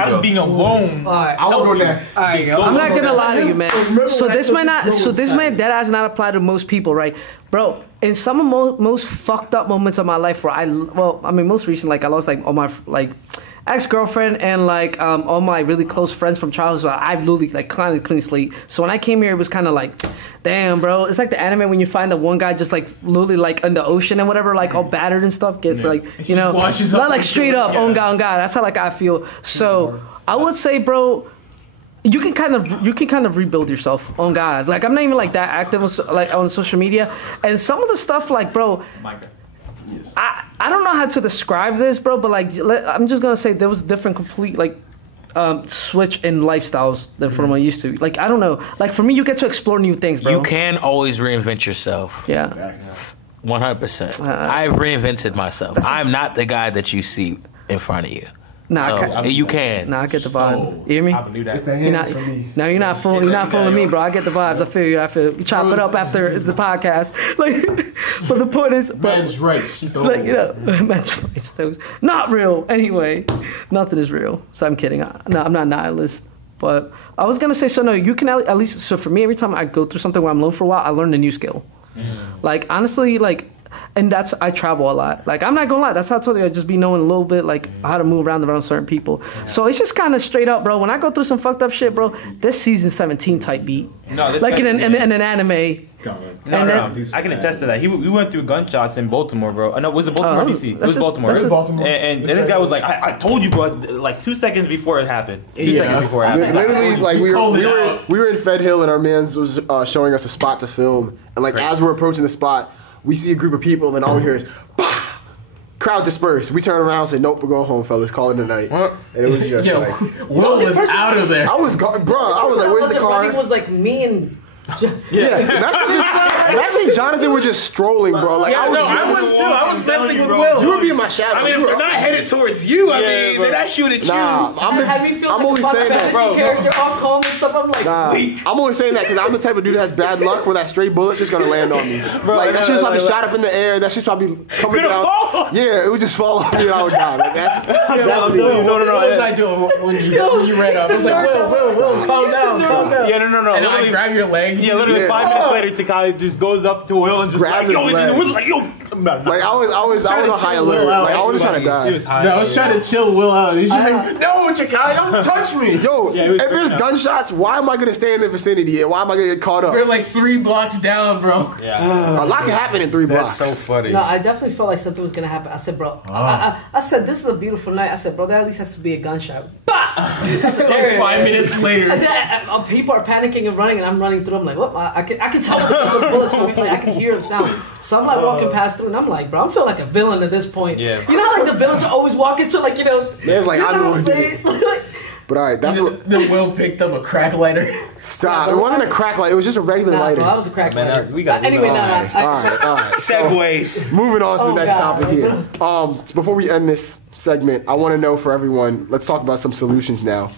does being alone? I'll go next. I'm not gonna lie to you, man. So this might dead ass not apply to most people, right, bro? In some of most fucked up moments of my life, where most recent, like I lost like all my ex-girlfriend and like all my really close friends from childhood. So I literally like clean slate. So when I came here, it was kind of like, damn, bro. It's like the anime when you find the one guy just like literally like in the ocean and whatever, like all battered and stuff, gets like, you know, not like straight up on God. That's how like I feel. So I would say, bro, you can kind of rebuild yourself on God. Like I'm not even like that active on social media, and some of the stuff like, bro. I don't know how to describe this, bro, but like I'm just gonna say there was different complete like switch in lifestyles than from what I used to. Like I don't know. Like for me, you get to explore new things, bro. You can always reinvent yourself. Yeah. 100%. I've reinvented myself. I'm not the guy that you see in front of you. Nah, you can. Nah, I get the vibe. You hear me? I would do that. It's the hands for me. No, you're not fooling me, bro. I get the vibes. I feel you. We chop it up after the podcast. Like, but the point is, man's rights. Like, you know, man's rights. Those not real. Anyway, nothing is real. So I'm kidding. No, I'm not nihilist. But I was gonna say, so no, you can at least. So for me, every time I go through something where I'm alone for a while, I learn a new skill. Like honestly, like. And I travel a lot. Like, I'm not gonna lie, that's how I told you, I just be knowing a little bit, like, how to move around certain people. So it's just kind of straight up, bro. When I go through some fucked up shit, bro, this season 17 type beat. No, this like in an anime. No, I can attest to that. We went through gunshots in Baltimore, bro. No, was it Baltimore or DC? It was Baltimore. And this guy was like, I told you, bro, like 2 seconds before it happened. 2 seconds before it happened. Literally, like we were in Fed Hill and our man's was showing us a spot to film. And like as we're approaching the spot, we see a group of people, and then all we hear is, bah! Crowd dispersed. We turn around and say, nope, we're going home, fellas. Call it a night. And it was just like... Will was out of there. I was like, where's the car? It was like me and... That's like Jonathan were just strolling, bro. Like, I was too. I was messing with Will. You were being my shadow. I mean, if they're not headed towards you, then I shoot at you. I'm only saying that, bro. Character all calm and stuff. I'm like, weak. I'm only saying that because I'm the type of dude that has bad luck where that stray bullet's just gonna land on me. Like that shit's probably shot up in the air. That shit's probably coming down. Yeah, it would just fall on me and I would die. Like that's me. No. What was I doing when you ran up? I was like, Will, calm down. Yeah, no. And I grab your leg. Yeah, literally 5 minutes later, Takai just goes up to Will and just grabs like, yo, like I was on high alert. Like I wasn't trying to die. No, I was trying to chill Will out. He's just like, no, Takai, don't touch me. Yo, if there's gunshots, why am I gonna stay in the vicinity and why am I gonna get caught up? We're like 3 blocks down, bro. Yeah, a lot can happen in 3 blocks. That's so funny. No, I definitely felt like something was gonna happen. I said, bro, I said this is a beautiful night. I said, bro, there at least has to be a gunshot. Bah! Like 5 minutes later. And then, people are panicking and running, and I'm running through. I'm like, what? I can tell the bullets coming. Like I can hear the sound. So I'm like walking past through, and I'm like, bro, I'm feeling like a villain at this point. Yeah. You know how like the villains are always walking to like Man's like, you know I know what I'm what saying? But all right, that's what. Then Will picked up a crack lighter. Stop! It wasn't a crack light. It was just a regular Nah, lighter. bro, that was a crack Man, lighter. we got Anyway, All right. Segways. Moving on to the Oh, next God. topic here. Before we end this segment, I want to know for everyone. Let's talk about some solutions now.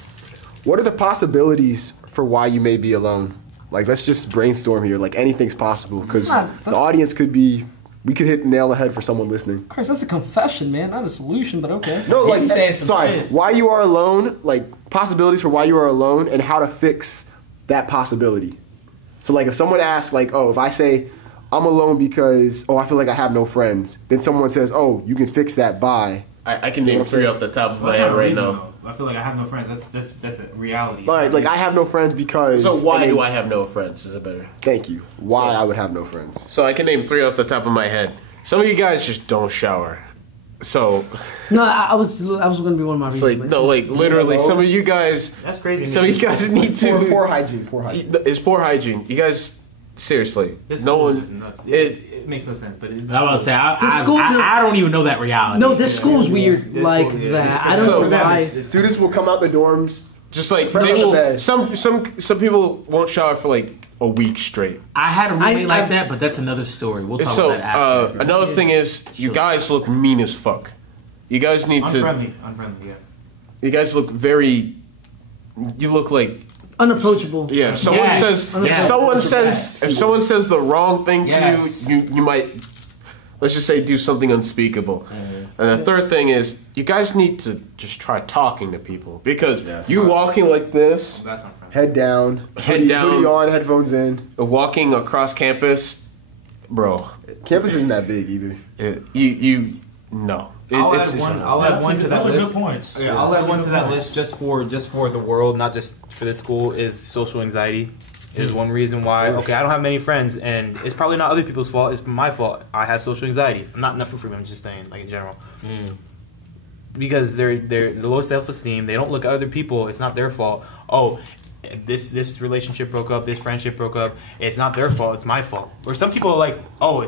What are the possibilities for why you may be alone? Like, let's just brainstorm here. Like, anything's possible because the audience could be. We could hit the nail on the head for someone listening. Chris, that's a confession, man, not a solution, but okay. No, like, saying some sorry, shit. why you are alone, like, possibilities for why you are alone and how to fix that possibility. So, like, if someone asks, like, oh, if I say, I'm alone because, I feel like I have no friends, then someone says, oh, you can fix that by. I can name 3 off the top of my That's head not a right reason, now. though. I feel like I have no friends. That's a reality. All right, like, I have no friends because. So why and then- do I have no friends? Is it better? Thank you. Why I would have no friends. So I can name 3 off the top of my head. Some of you guys just don't shower. So No, I was going to be one of my it's reasons. like no, like literally, Yeah, some of you guys. That's crazy. Some of you guys need to. Poor hygiene. Poor hygiene. It's poor hygiene. You guys, seriously, This no school is one. just nuts. It, It makes no sense, but it's. I was gonna say, The school- I don't even know that reality. No, this school's weird This like school, yeah, that. I this- don't so- know why. Students will come out the dorms. just like Fresh they out of will, bed. some people won't shower for like a week straight. I had a roommate like I've- that, but that's another story. We'll talk So about that after. another thing is, you guys look mean as fuck. You guys need to. Unfriendly, yeah. You guys look very. You look like. Unapproachable. Yeah, if someone Yes. says if Yes. someone says if someone says the wrong thing to Yes. you might, let's just say, do something unspeakable. And the third thing is, you guys need to just try talking to people because you walking like this, That's unfriendly. Head down. Head down. Hoodie on, headphones in. walking across campus, bro. Campus isn't that big either. You no. I'll It's add just one. not. I'll add one to that Those are list. good points. Yeah, I'll add one to that list just for the world, not just for this school. Is social anxiety. Is one reason why. Okay, I don't have many friends, and it's probably not other people's fault. It's my fault. I have social anxiety. I'm not nothing for me. I'm just saying, like in general. Because they're the low self-esteem. They don't look at other people. It's not their fault. Oh, this relationship broke up. This friendship broke up. It's not their fault. It's my fault. Or some people are like, oh,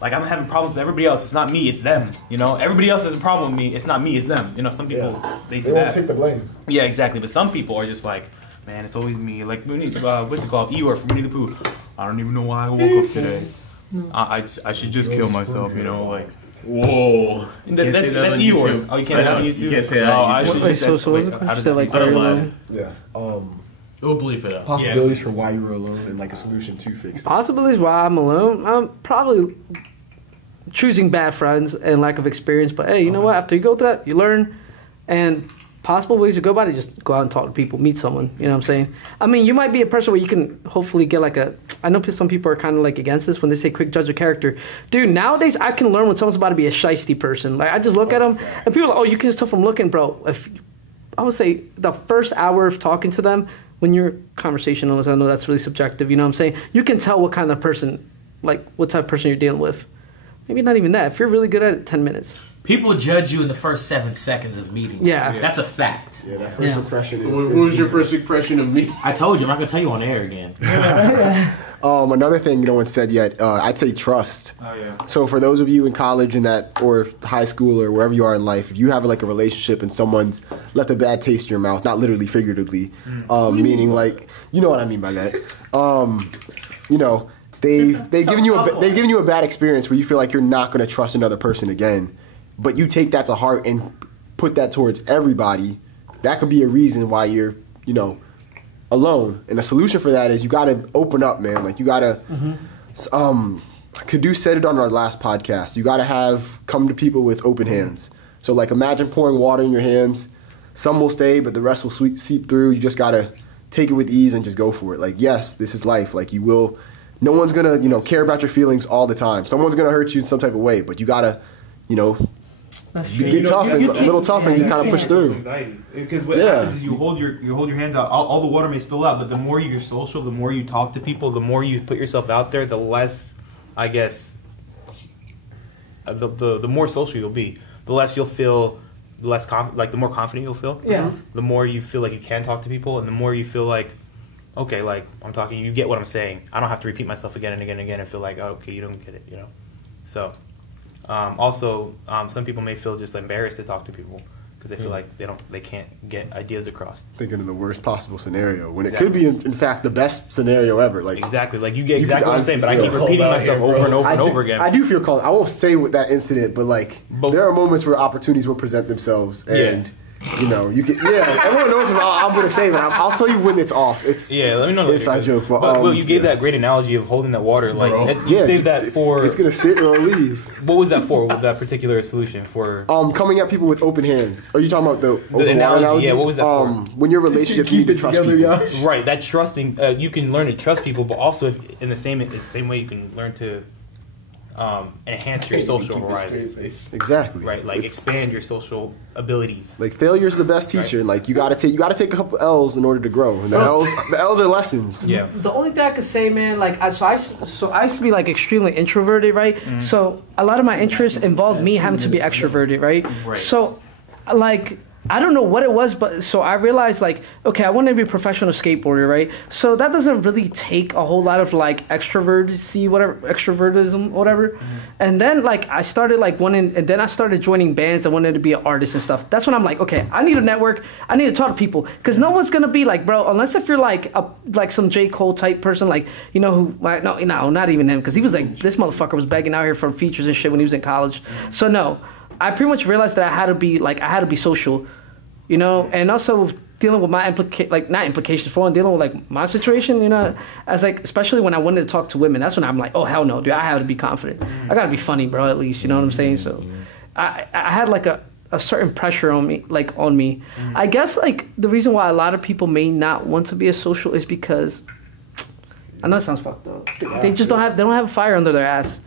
like I'm having problems with everybody else. It's not me. It's them. You know, everybody else has a problem with me. It's not me. It's them. You know, some people they do that. the blame. Yeah, exactly. But some people are just like, man, it's always me. Like, what's it called? Eeyore from Winnie the Pooh. I don't even know why I woke up today. I should just kill myself. You know, like. Whoa. That's Eeyore. Oh, you can't say that on YouTube? You can't say that Oh, on I YouTube. should Wait, just so what's the how question? does Say that like be? very mind. alone. Yeah. We'll bleep it out. Possibilities for why you were alone and like a solution to fix it. Possibilities why I'm alone. I'm probably choosing bad friends and lack of experience. But hey, you know what? After you go through that, you learn. And possible ways to go about it, just go out and talk to people, meet someone. You know what I'm saying? I mean, you might be a person where you can hopefully get like a. I know some people are kind of like against this when they say quick judge a character. Dude, nowadays I can learn when someone's about to be a shiesty person. Like I just look at them and people are like, oh, you can just tell from looking, bro. If I would say the first hour of talking to them, when you're conversationalist, I know that's really subjective, you know what I'm saying? You can tell what kind of person, like what type of person you're dealing with. Maybe not even that. If you're really good at it, 10 minutes. People judge you in the first 7 seconds of meeting. Yeah. That's a fact. Yeah, that first impression is. What was your first impression of me? I told you, I'm not gonna tell you on air again. Another thing no one said yet, I'd say trust. Oh, yeah. So for those of you in college and that, or high school or wherever you are in life, if you have like a relationship and someone's left a bad taste in your mouth, not literally, figuratively, meaning like, you know what I mean by that. You know, they've given you a bad experience where you feel like you're not going to trust another person again, but you take that to heart and put that towards everybody. That could be a reason why you're, you know, alone. And the solution for that is you got to open up, man. Like you got to, Kadu said it on our last podcast. You got to come to people with open hands. So like imagine pouring water in your hands. Some will stay, but the rest will seep through. You just got to take it with ease and just go for it. Like, yes, this is life. Like you will, no one's going to, you know, care about your feelings all the time. Someone's going to hurt you in some type of way, but you got to, you know, be tough and a little tough and you kind of push through. Because what happens is you hold your hands out. All the water may spill out, but the more you're social, the more you talk to people, the more you put yourself out there, the less, I guess, the more social you'll be. The less you'll feel the more confident you'll feel. Yeah. The more you feel like you can talk to people, and the more you feel like, okay, like I'm talking, you get what I'm saying. I don't have to repeat myself again and again and again and feel like, oh, okay, you don't get it, you know. So, also, some people may feel just embarrassed to talk to people because they feel like they can't get ideas across. Thinking of the worst possible scenario when it could be in fact the best scenario ever. Like exactly, like you get exactly what I'm saying, but I keep repeating myself over and over and over again. I do feel called. I won't say with that incident, but like there are moments where opportunities will present themselves, and you know you can. Yeah, everyone knows what I'm going to say, but I'll tell you when it's off. It's let me know later. Inside joke, but well, you gave that great analogy of holding that water. Like you saved that for. It's gonna sit or leave. What was that for? That particular solution for? Coming at people with open hands. Are you talking about the analogy? Yeah, what was that for? When your relationship, you need to trust people. Right, that trusting. You can learn to trust people, but also in the same way you can learn to enhance your social horizon. Exactly. Right, like expand your social abilities. Like failure's the best teacher. Right. Like you gotta take a couple L's in order to grow. And the L's are lessons. Yeah. The only thing I could say, man, like I used to be like extremely introverted, right? Mm-hmm. So a lot of my interests involved me having to be extroverted, right? So like I don't know what it was, but so I realized like, okay, I wanted to be a professional skateboarder, right? So that doesn't really take a whole lot of like extrovertism, whatever. Mm-hmm. And then like I started like and then I started joining bands. I wanted to be an artist and stuff. That's when I'm like, okay, I need a network. I need to talk to people because no one's gonna be like, bro, unless if you're like some J. Cole type person, like you know who? Like, no, not even him, because he was like this motherfucker was begging out here for features and shit when he was in college. Mm-hmm. So no, I pretty much realized that I had to be social. You know, and also dealing with my not implications for, and dealing with like my situation, you know, as like, especially when I wanted to talk to women, that's when I'm like, oh, hell no, dude, I have to be confident. I gotta be funny, bro, at least, you know what I'm saying? So I had like a certain pressure on me. I guess like the reason why a lot of people may not want to be a social is because, I know it sounds fucked up, they just don't have a fire under their ass.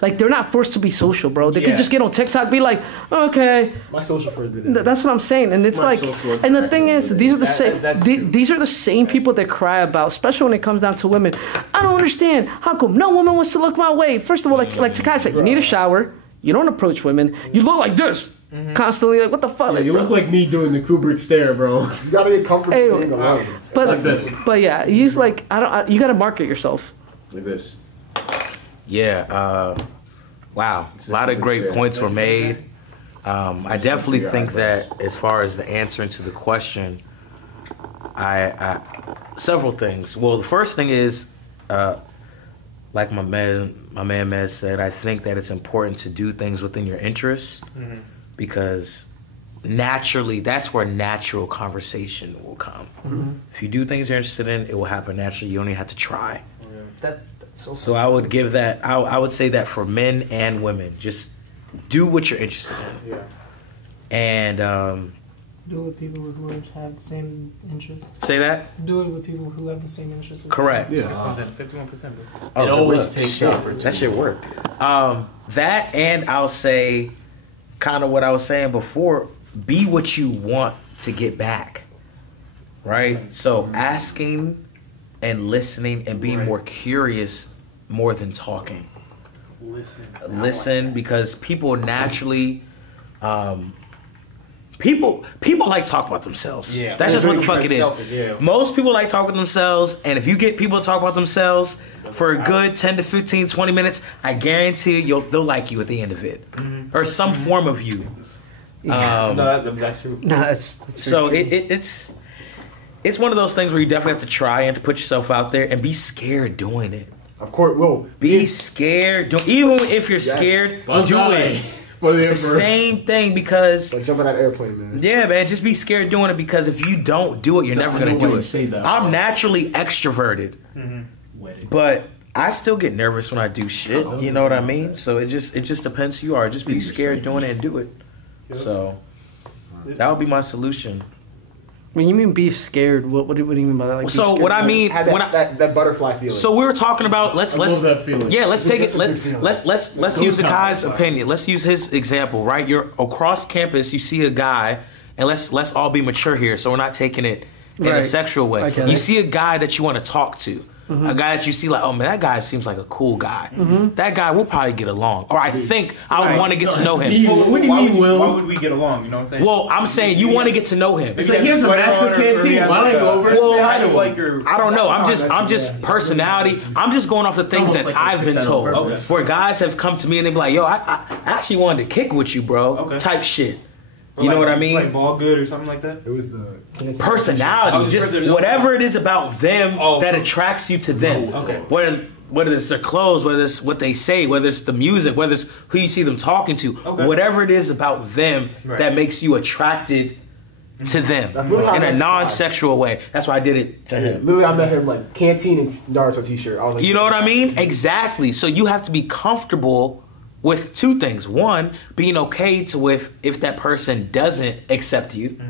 Like, they're not forced to be social, bro. They could just get on TikTok, be like, okay. My social friend did it. That's what I'm saying. And it's like, and the thing is, these are the same people that cry about, especially when it comes down to women. I don't understand. How come no woman wants to look my way? First of all, like Takai said, you need a shower. You don't approach women. You look like this. Mm-hmm. Constantly, like, what the fuck? Yeah, you look like me doing the Kubrick stare, bro. You gotta get comfortable being alone. But, like this. But yeah, he's like, you gotta market yourself. Like this. Yeah, wow. A lot of great points were made. I definitely think that as far as the answering to the question, I several things. Well, the first thing is, like my man Mez said, I think that it's important to do things within your interests, because naturally, that's where natural conversation will come. If you do things you're interested in, it will happen naturally. You only have to try. So I would give that. I would say that for men and women, just do what you're interested in. Yeah. And do it with people who have the same interests. Say that. Do it with people who have the same interests. Correct. Yeah. 51%. It always takes opportunity. That shit work. That, and I'll say, kind of what I was saying before. Be what you want to get back. Right. So asking and listening and being more curious more than talking. Listen, because people naturally, people like talk about themselves. Yeah. That's just what the fuck it is. Selfish, yeah. Most people like talking to themselves, and if you get people to talk about themselves for a good 10 to 15, 20 minutes, I guarantee they'll like you at the end of it. Or some form of you. Yeah. No, that's true. No, that's so it's one of those things where you definitely have to try and to put yourself out there and be scared doing it. Of course, will be scared. Even if you're scared, do it. It's the same thing, because like jumping out of airplane, man. Yeah, man. Just be scared doing it, because if you don't do it, you're never gonna do it. I'm naturally extroverted, but I still get nervous when I do shit. You know what I mean? So it just depends who you are. Just be scared doing it and do it. So that would be my solution. When you mean be scared, what do you mean by that? Like, so what I mean, that butterfly feeling. So we were talking about let's love that feeling. Yeah, let's take it. Let's use the guy's opinion. Let's use his example. Right, you're across campus. You see a guy, and let's all be mature here. So we're not taking it in a sexual way. You see a guy that you want to talk to. A guy that you see like, oh man, that guy seems like a cool guy. That guy will probably get along. Or I think I would want to get to know him. What do you mean, Will? Why would we get along? You know what I'm saying? Well, I'm saying you want to get to know him. It's like, here's a massive canteen. Why don't I go over and say hi to him? I don't know. I'm just personality. I'm just going off the things that I've been told. Where guys have come to me and they be like, yo, I actually wanted to kick with you, bro. Type shit. You know what I mean? Like ball good or something like that? It was the Personality. Just whatever it is about them that attracts you to them. Okay. Whether it's their clothes, whether it's what they say, whether it's the music, whether it's who you see them talking to. Whatever it is about them that makes you attracted to them in a non-sexual way. That's why I did it to him. Literally, I met him like canteen and Naruto t-shirt. I was like, you know what I mean? Exactly. So you have to be comfortable with two things. One, being okay with if that person doesn't accept you,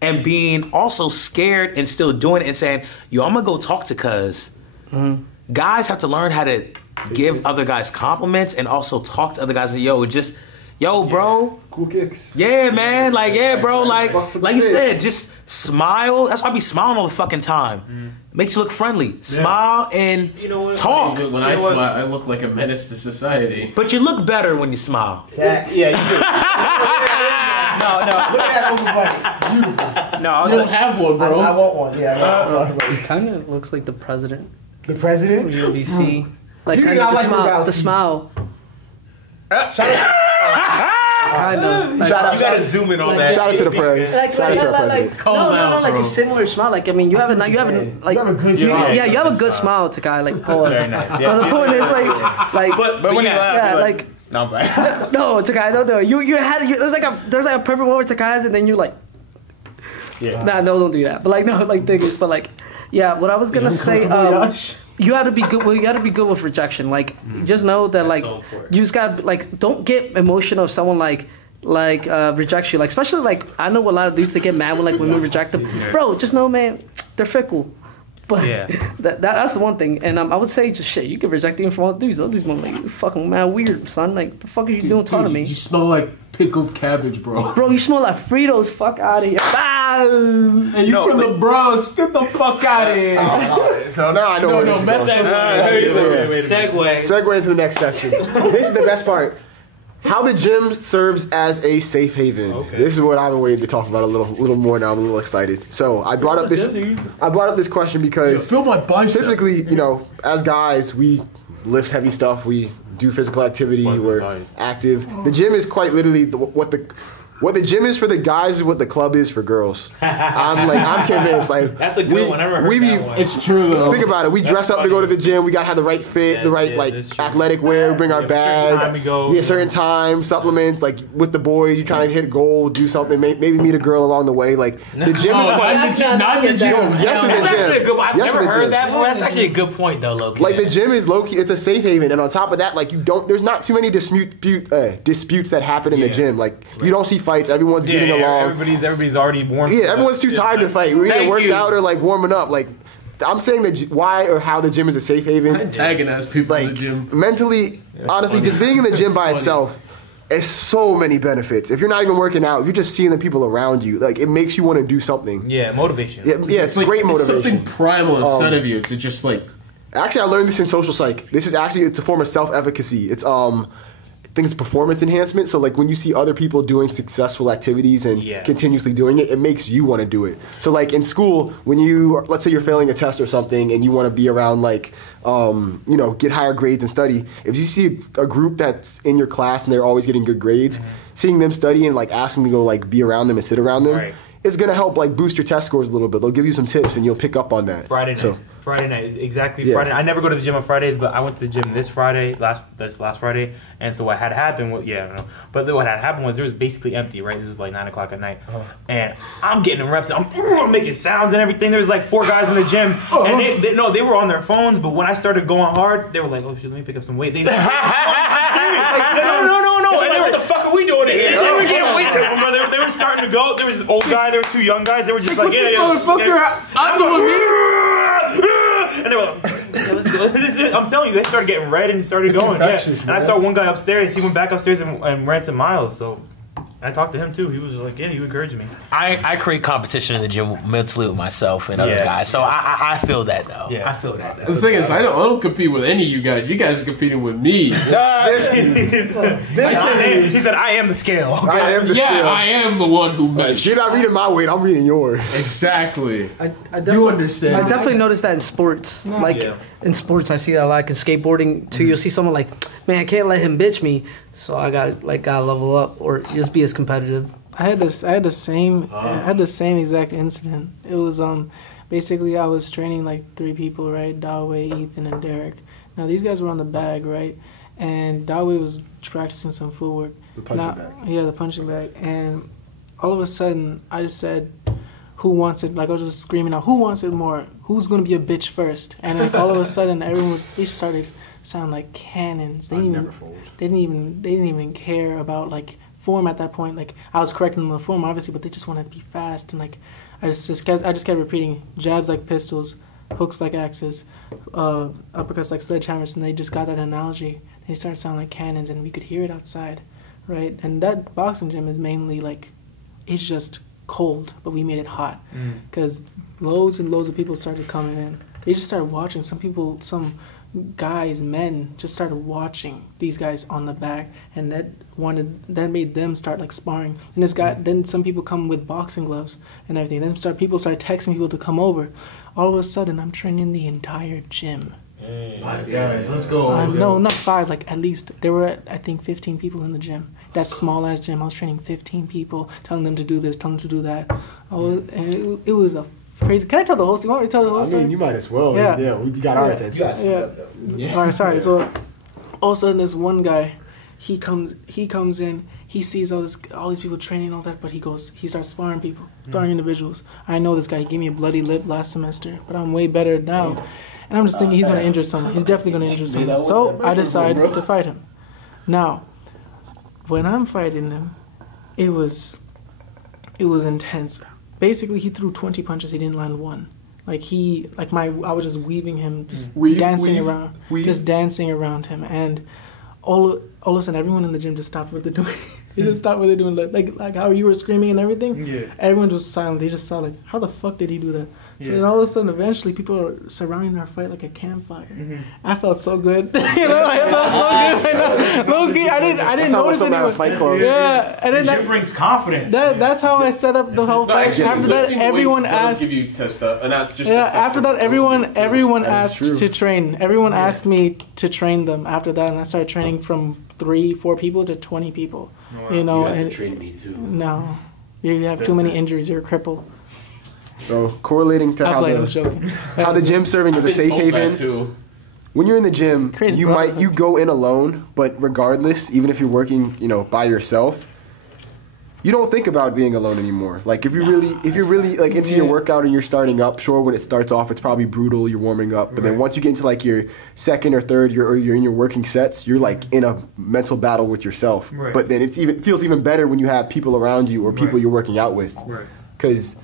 and being also scared and still doing it and saying, yo, I'm gonna go talk to cuz. Guys have to learn how to give other guys compliments and also talk to other guys. Yo, bro. Cool kicks. Yeah, man. Like, yeah, bro. Like you said, just smile. That's why I be smiling all the fucking time. Makes you look friendly. Smile and talk. When I smile, I look like a menace to society. But you look better when you smile. Yeah, you do. No, You don't have one, bro. I want one. Yeah. Kind of looks like the president. The president? UBC. Like You kind do of not the like smile. Rogowski. The smile. Kind of. Like, Shout out. You gotta zoom in on that. Shout out to the pres. Shout out to our president. no, like a similar smile. Like I mean, you have a good smile. Yeah, you have a good smile to guy. Like pause. Very nice. But the point is like, But when you yeah, like. No, I'm playing. No, Takai, no. There's like a perfect moment with Takai's, and then you like. Yeah. Nah, no, don't do that. But like, no, like things. But like, yeah. What I was gonna say, you got to be good. Well, you got to be good with rejection. Like, just know that like so important. you just got like don't get emotional if someone like rejects you. Like especially like I know a lot of dudes that get mad when we reject them. Bro, just know, man, they're fickle. But that's the one thing, and I would say just shit. You can reject even from all dudes. All these motherfuckers like you fucking mad weird, son. Like the fuck are you doing talking to me? You smell like pickled cabbage, bro. Bro, you smell like Fritos. Fuck out of here. And you from the Bronx. Get the fuck out of here. So now I know where this is going. Segue into the next section. This is the best part. How the gym serves as a safe haven. Okay. This is what I've been waiting to talk about a little more now. I'm a little excited. So I brought up this question because feel my bicep. Typically, as guys, we lift heavy stuff. We do physical activity. We're active. The gym is quite literally what the gym is for the guys is what the club is for girls. I'm convinced. Like that's a good one. I never heard that one. It's true though. Think about it. We dress up to go to the gym. We gotta have the right fit, the right athletic wear. We bring our bags. Certain time, supplements. Like with the boys, you trying to hit a goal, do something. Maybe meet a girl along the way. Like the gym is not the gym. Yes, in the That's actually a gym. good. I've never heard that, but that's actually a good point though, low key. Like the gym is low key. It's a safe haven, and on top of that, like there's not too many disputes that happen in the gym. Like you don't see fights. Everyone's getting along. Everybody's already warm. Yeah, everyone's too tired to fight. We're either worked out or like warming up. Like I'm saying that why or how the gym is a safe haven. Antagonize people in the gym. Mentally, honestly, just being in the gym by itself is so many benefits. If you're not even working out, if you're just seeing the people around you, like it makes you want to do something. Yeah, motivation. Yeah, it's great motivation. It's something primal inside of you to just like. Actually, I learned this in social psych. This is actually it's a form of self-efficacy. It's I think it's performance enhancement. So like when you see other people doing successful activities and continuously doing it, it makes you want to do it. So like in school, when let's say you're failing a test or something and you want to be around like, get higher grades and study. If you see a group that's in your class and they're always getting good grades, seeing them study and like asking them to go like be around them and sit around them, it's going to help like boost your test scores a little bit. They'll give you some tips and you'll pick up on that. Friday night, exactly. Friday. I never go to the gym on Fridays, but I went to the gym this last Friday, and so what had happened was, but what had happened was it was basically empty, right? This was like 9 o'clock at night, and I'm getting reps, I'm making sounds and everything. There was like 4 guys in the gym, and they were on their phones, but when I started going hard, they were like, oh shit, let me pick up some weight. They, no. And what the fuck are we doing here? They were getting weight. They were starting to go. There was this old guy, there were 2 young guys. They were just like, I'm doing me. And they were like, let's go. I'm telling you, they started getting red and started going. And I saw one guy upstairs. He went back upstairs and ran some miles. So I talked to him too. He was like, yeah, you encouraged me. I create competition in the gym mentally with myself and other guys. So I feel that though. Yeah. I feel that. The thing is, I don't compete with any of you guys. You guys are competing with me. He said, I am the scale. I am the scale. I am the one who measures. You're not reading my weight. I'm reading yours. Exactly. I You understand. I definitely noticed that in sports. In sports, I see that a lot. In skateboarding too, you'll see someone like, man, I can't let him bitch me, so I gotta level up or just be as competitive. I had the same exact incident. It was basically I was training like 3 people, right? Dawei, Ethan, and Derek. Now these guys were on the bag, right? And Dawei was practicing some footwork. The punching bag. Yeah, the punching bag. And all of a sudden, I just said, "Who wants it?" Like I was just screaming out, "Who wants it more? Who's gonna be a bitch first?" And like all of a sudden, they started sound like cannons. They didn't even care about like form at that point. Like I was correcting them on the form obviously, but they just wanted to be fast. And like I just kept repeating jabs like pistols, hooks like axes, uppercuts like sledgehammers, and they just got that analogy. They started sounding like cannons, and we could hear it outside, right? And that boxing gym is mainly like, it's just cold, but we made it hot because loads and loads of people started coming in. They just started watching. Some guys, men, just started watching these guys on the back, and that made them start like sparring. And then some people come with boxing gloves and everything. Then people started texting people to come over. All of a sudden, I'm training the entire gym. 5 guys, let's go. No, not 5. Like at least there were, I think, 15 people in the gym. That small ass gym, I was training 15 people, telling them to do this, telling them to do that. And it was a crazy. Can I tell the whole story? You want me to tell the whole story? I mean, you might as well. Yeah. We got our attention. Yeah. All right, sorry. So all of a sudden, this one guy, he comes in. He sees all these people training and all that, but he starts sparring people, sparring individuals. I know this guy. He gave me a bloody lip last semester, but I'm way better now. And I'm just thinking he's going to injure someone. He's definitely going to injure someone. So I decide to fight him. Now, when I'm fighting him, it was intense. Basically, he threw 20 punches. He didn't land one. I was just weaving him, just dancing around him, and all of a sudden, everyone in the gym just stopped what they're doing. They just stopped what they're doing, like how you were screaming and everything. Yeah. Everyone was silent. They just saw like, how the fuck did he do that? So then all of a sudden, eventually, people are surrounding our fight like a campfire. I felt so good. I felt so good. Low-key, I didn't notice anyone. Fight club. Yeah, and then It brings confidence. that's how I set up the whole fight. After that, everyone asked. Give you After that, everyone asked to train. Everyone asked me to train them. After that, and I started training from 3-4 people to 20 people. Wow. You know, have and to train me too. no, you have too many injuries. You're a cripple. So correlating to how the gym serving is a safe haven. When you're in the gym, you go in alone, but regardless, even if you're working, by yourself, you don't think about being alone anymore. Like if you're really like into your workout and you're starting up, sure, when it starts off, it's probably brutal. You're warming up, but then once you get into like your second or third, or you're in your working sets, you're like in a mental battle with yourself. Right. But then it feels even better when you have people around you or people you're working out with. Right. Because,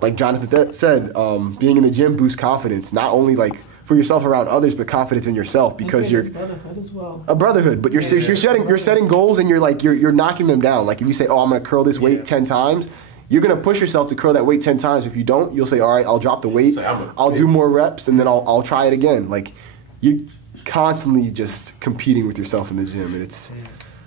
like Jonathan said, being in the gym boosts confidence, not only like for yourself around others, but confidence in yourself because you're brotherhood as well. A brotherhood. But you're setting goals and you're knocking them down. Like if you say, oh, I'm gonna curl this weight 10 times, you're gonna push yourself to curl that weight 10 times. If you don't, you'll say, all right, I'll drop the weight, I'll do more reps, and then I'll try it again. Like you constantly just competing with yourself in the gym, and it's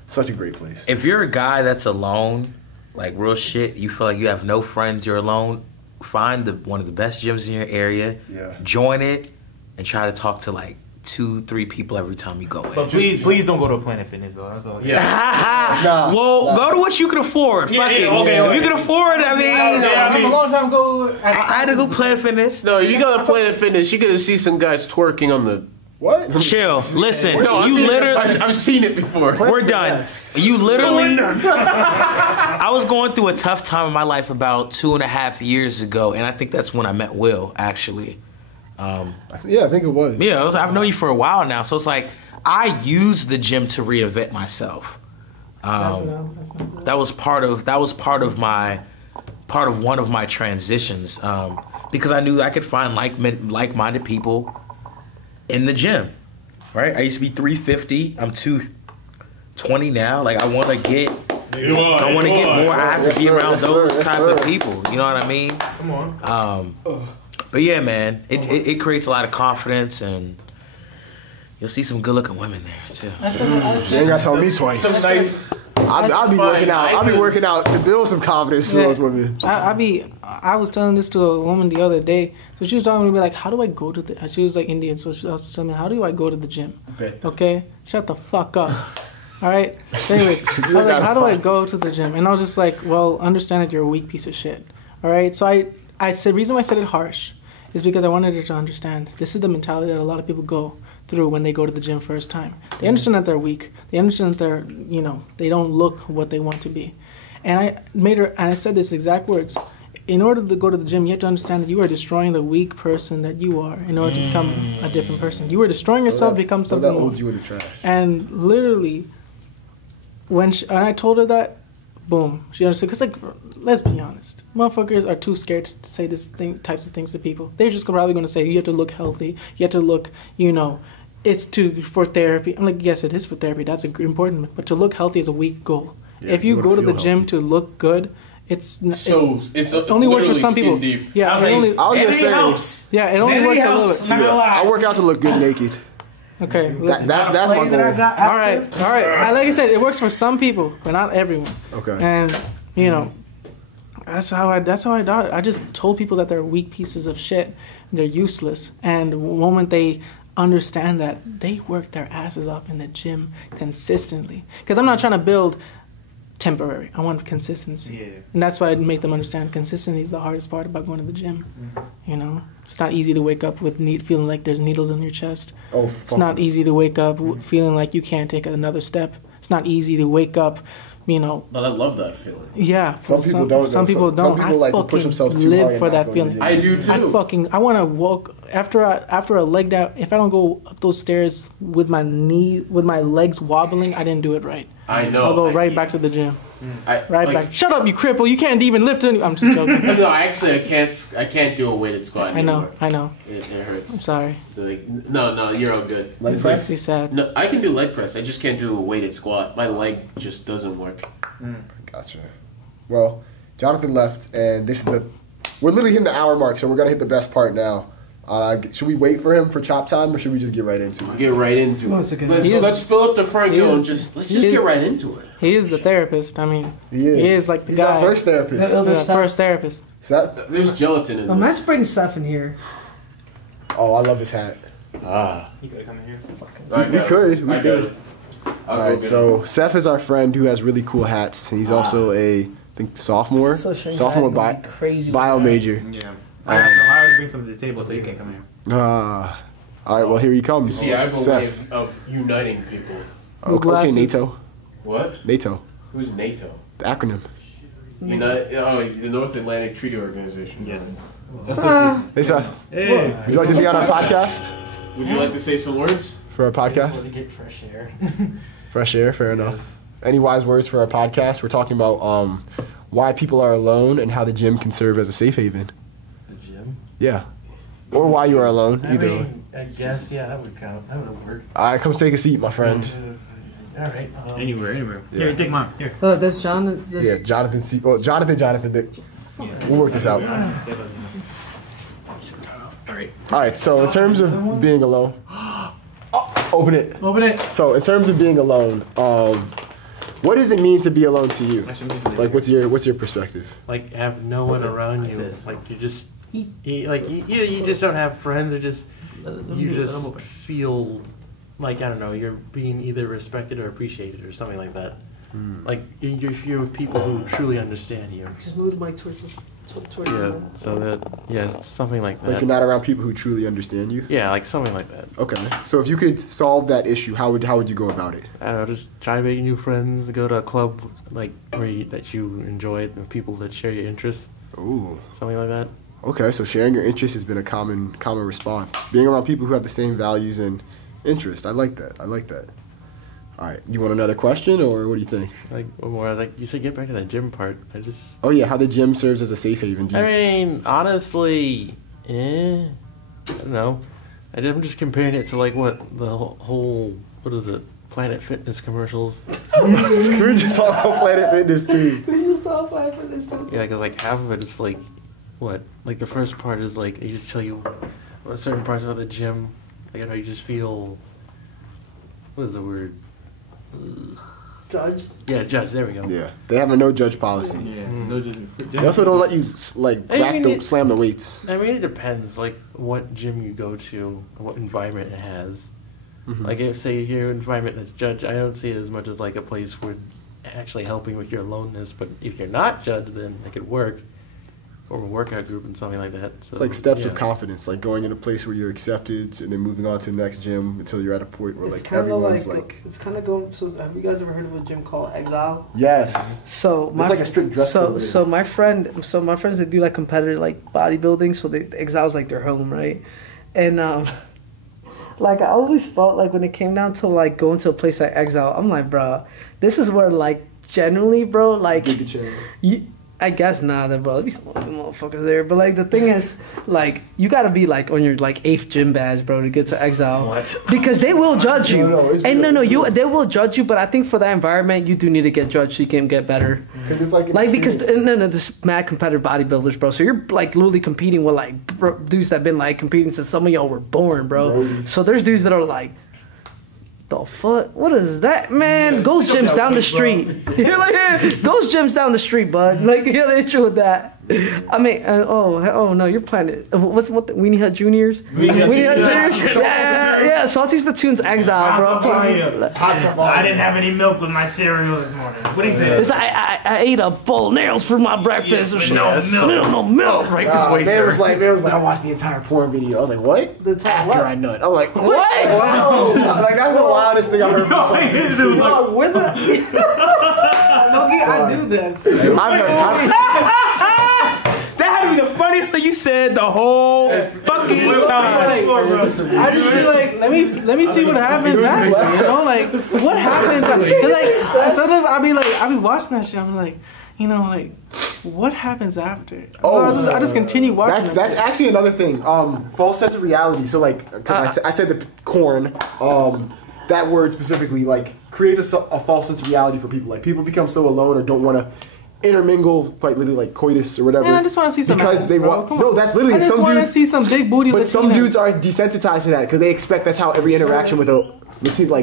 such a great place. If you're a guy that's alone, like real shit, you feel like you have no friends, you're alone, find one of the best gyms in your area, join it, and try to talk to like 2-3 people every time you go in. But please don't go to a Planet Fitness though. That's all. Go to what you can afford. Okay. If you can afford, I mean, a long time ago, I had to go Planet Fitness. No, you gotta Planet Fitness. You're gonna see some guys twerking on the. What? Chill. Listen. No, I've seen it before. We're done. You literally. I was going through a tough time in my life about 2.5 years ago, and I think that's when I met Will, actually. Yeah, I think it was. Yeah, I've known you for a while now, so it's like I used the gym to reinvent myself. That was part of one of my transitions because I knew I could find like-minded people in the gym. Right? I used to be 350. I'm 220 now. Like I want to get I want to get more. I have to be around those type of people. You know what I mean? Come on. But yeah, man, it creates a lot of confidence, and you'll see some good-looking women there too. You ain't got to tell me twice. I'll be working out. I'll be working out to build some confidence to those women. I was telling this to a woman the other day. So she was talking to me like, how do I go to the... She was like Indian, so she was telling me, how do I go to the gym? Okay? Shut the fuck up. All right? Anyway, I was like, how do I go to the gym? And I was just like, well, understand that you're a weak piece of shit. All right? So I said, the reason why I said it harsh is because I wanted her to understand. This is the mentality that a lot of people go through when they go to the gym first time. They understand that they're weak. They understand that they're, they don't look what they want to be. And I made her, and I said this exact words. In order to go to the gym, you have to understand that you are destroying the weak person that you are in order to become a different person. You are destroying yourself to become something more. You in the trash. And literally, when I told her that, boom, she understood. Because, let's be honest. Motherfuckers are too scared to say types of things to people. They're just probably going to say, you have to look healthy. You have to look, it's for therapy. I'm like, yes, it is for therapy. That's important. But to look healthy is a weak goal. Yeah, if you go to the gym to look good, it only works for some people. Deep. Yeah, I was gonna say, helps. Yeah, it only works a little bit. I'm not gonna lie. I work out to look good naked. Okay, That's my goal. all right. Like I said, it works for some people, but not everyone. Okay. And that's how I thought. I just told people that they're weak pieces of shit. They're useless. And the moment they understand that, they work their asses off in the gym consistently. Because I'm not trying to build temporary. I want consistency. Yeah. And that's why I make them understand consistency is the hardest part about going to the gym. It's not easy to wake up with feeling like there's needles in your chest. Oh, It's not easy to wake up feeling like you can't take another step. It's not easy to wake up, But I love that feeling. Yeah. Some people don't. Some people don't. Some people push themselves too hard live and for not that go to the feeling. gym. I do too. I want to walk after a leg down. If I don't go up those stairs with my legs wobbling, I didn't do it right. I know. I'll go right back to the gym. Back. Shut up, you cripple! You can't even lift any. I'm just joking. No, actually, I can't do a weighted squat anymore. I know. It hurts. I'm sorry. No, you're all good. Leg press? Makes me sad. No, I can do leg press. I just can't do a weighted squat. My leg just doesn't work. Gotcha. Well, Jonathan left, and we're literally hitting the hour mark, so we're gonna hit the best part now. Should we wait for him for chop time, or should we just get right into it? Get right into it. Let's fill up the Franco and let's just get right into it. He is the therapist. I mean, He is like the He's guy. our first therapist. He's the first therapist. Seth? There's gelatin in this. Let's bring Seth in here. Oh, I love his hat. You gotta come in here. We could. All Alright, so Seth is our friend who has really cool hats. He's also a sophomore. Crazy Bio major. Yeah. I already bring something to the table, so you can't come here. Alright, well, here he comes. See, I have a Seth. way of uniting people. Okay, NATO. What? NATO. Who's NATO? The acronym. The North Atlantic Treaty Organization. Yes. Hey, Seth. Hey. Would you like to be on our podcast? Would you like to say some words? For our podcast? To get fresh air. Fresh air, fair enough. Any wise words for our podcast? We're talking about why people are alone and how the gym can serve as a safe haven. The gym? Yeah. Or why you are alone. Either way. I guess, yeah, that would count. That would work. All right, come take a seat, my friend. All right. Anywhere. Yeah. Here, take mine. Here. Oh, that's John. Yeah, Jonathan. Well, Jonathan. Dick. We'll work this out. All right. So in terms of being alone, open it. Open it. So in terms of being alone, what does it mean to be alone to you? Like, what's your perspective? Like, have no one around you. Like, you just, you just don't have friends, or you just feel like, I don't know, you're being either respected or appreciated or something like that. Like, you're with people who truly understand you. Just move the mic towards Yeah, so that, something like that. Like you're not around people who truly understand you. Yeah, like something like that. Okay. So if you could solve that issue, how would you go about it? I don't know, just try making new friends, go to a club like that you enjoy, and people that share your interests. Ooh. Something like that. Okay, so sharing your interests has been a common response. Being around people who have the same values and interests. I like that. All right. You want another question, or what do you think? Like, one more, like, you said, get back to that gym part. Oh yeah, how the gym serves as a safe haven. I mean, honestly, I don't know. I'm just comparing it to, like, what the whole, what is it? Planet Fitness commercials. We were just talking about Planet Fitness too. We just saw Planet Fitness too. Yeah, because like half of it is like, what? Like the first part is like they just tell you certain parts about the gym. Like, you know, you just feel. What is the word? Judge. Yeah, judge. There we go. Yeah, they have a no judge policy. Yeah, no judgment. They also don't let you like slam the weights. I mean, it depends, like, what gym you go to, what environment it has. Mhm. Like, if, say, your environment is judged, I don't see it as much as, like, a place for actually helping with your aloneness, but if you're not judged, then it could work. Or a workout group and something like that. So, It's like steps yeah. of confidence, like going in a place where you're accepted and then moving on to the next gym until you're at a point where It's like kinda everyone's like it's kind of going. So have you guys ever heard of a gym called Exile? yes. So It's like a strict dress code. So my friends they do like competitive like bodybuilding. So Exile's like their home, right? And like I always felt like when it came down to like going to a place like Exile, I'm like, bro, this is where like generally, bro, like Get the chair. I guess not, bro. There'd be some other motherfuckers there. But like the thing is, like you gotta be like on your like 8th gym badge, bro, to get to Exile. What? Because they will judge you. No, it's And real. they will judge you. But I think for that environment, you do need to get judged so you can get better. Because it's like, an Like because experience. this mad competitive bodybuilders, bro. So you're like literally competing with like dudes that been like competing since some of y'all were born, bro. Brody. So there's dudes that are like, the fuck? What is that, man? Ghost gyms down the street. You're like, yeah, Ghost gyms down the street, bud. Like, yeah, they true with that. I mean, oh no, you're planning. What's what? Weenie Hut Juniors. Weenie Hut Juniors. Yeah. Salty SPITOON's Exile, bro. I didn't have any milk with my cereal this morning. What do you say? It's, I ate a bowl of nails for my breakfast. Yeah, no milk. Right Man this way, sir. was like, I watched the entire porn video. I was like, what? After what? I nut. I'm like, what? Wow. Like that's the wildest thing I heard from someone. Oh, where the? I knew that. That had to be the funniest thing you said the whole fucking time. I just feel like let me see what happens after. You know, like what happens? Like sometimes I be watching that shit. I'm like, you know, like what happens after? I just continue watching. That's actually another thing. False sense of reality. So like, because I said the corn. That word specifically like creates a false sense of reality for people. Like people become so alone or don't want to intermingle, quite literally like coitus or whatever. Man, I just want to see some because ass, they bro. want. Come No, on. that's literally I just some want to dudes. see some big booty. But some Latinas. dudes are desensitized to that because they expect that's how every interaction with a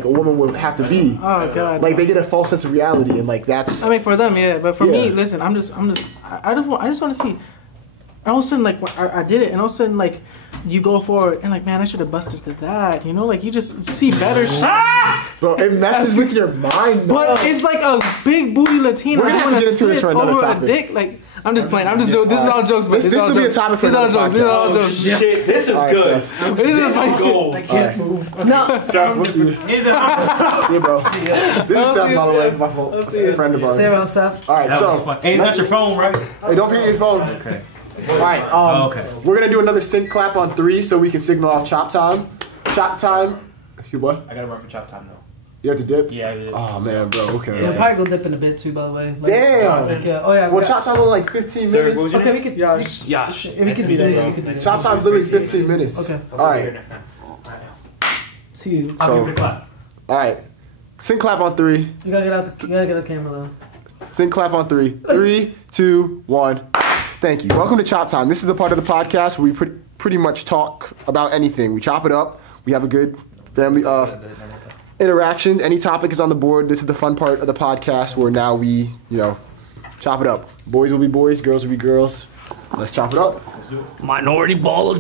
woman would have to be. Oh god. Like they get a false sense of reality and like that's. I mean, for them, yeah, but for me, Yeah. listen, I just want to see. All of a sudden, like I did it, and all of a sudden, like you go forward and like, man, I should have busted to that. You know, like you just see better shit. Bro, it messes with your mind. But it's like a big booty Latina. We're gonna have to get into this for another over topic. a dick. Like I'm just playing. I'm just doing. This is all jokes, but This all will be a jokes. topic for This is all another jokes. This is all podcast. jokes. Yeah. Shit, this is All right, good. This is like Gold. I can't move. No. Seth, we'll see you. Yeah, bro. This is Seth, by the way, my fault. A friend of ours. Say around, Seth. All right, so Hey, it's not your phone, right? hey, don't forget your phone. Okay. All right, Okay. we're gonna do another sync clap on 3 so we can signal off chop time. Chop time. You what? I gotta run for chop time though. You have to dip. Yeah, I did. Oh man, bro. Okay. Yeah, probably go dip in a bit too, by the way. Like, Damn. like, yeah. Oh yeah. Well, chop time was like 15 Sir, minutes. what was your Okay, we could. Yash. Yeah, we could do that. We could do that. Chop time's literally 15 minutes. Okay. All right. Next time. See you. I'll So- give it a clap. All right. Sync clap on 3. You gotta get out. You gotta get the camera though. Sync clap on 3. 3, 2, 1. Thank you. Welcome to Chop Time. This is the part of the podcast where we pretty much talk about anything. We chop it up. We have a good family interaction. Any topic is on the board. This is the fun part of the podcast where now we, chop it up. Boys will be boys. Girls will be girls. Let's chop it up. Minority ballers.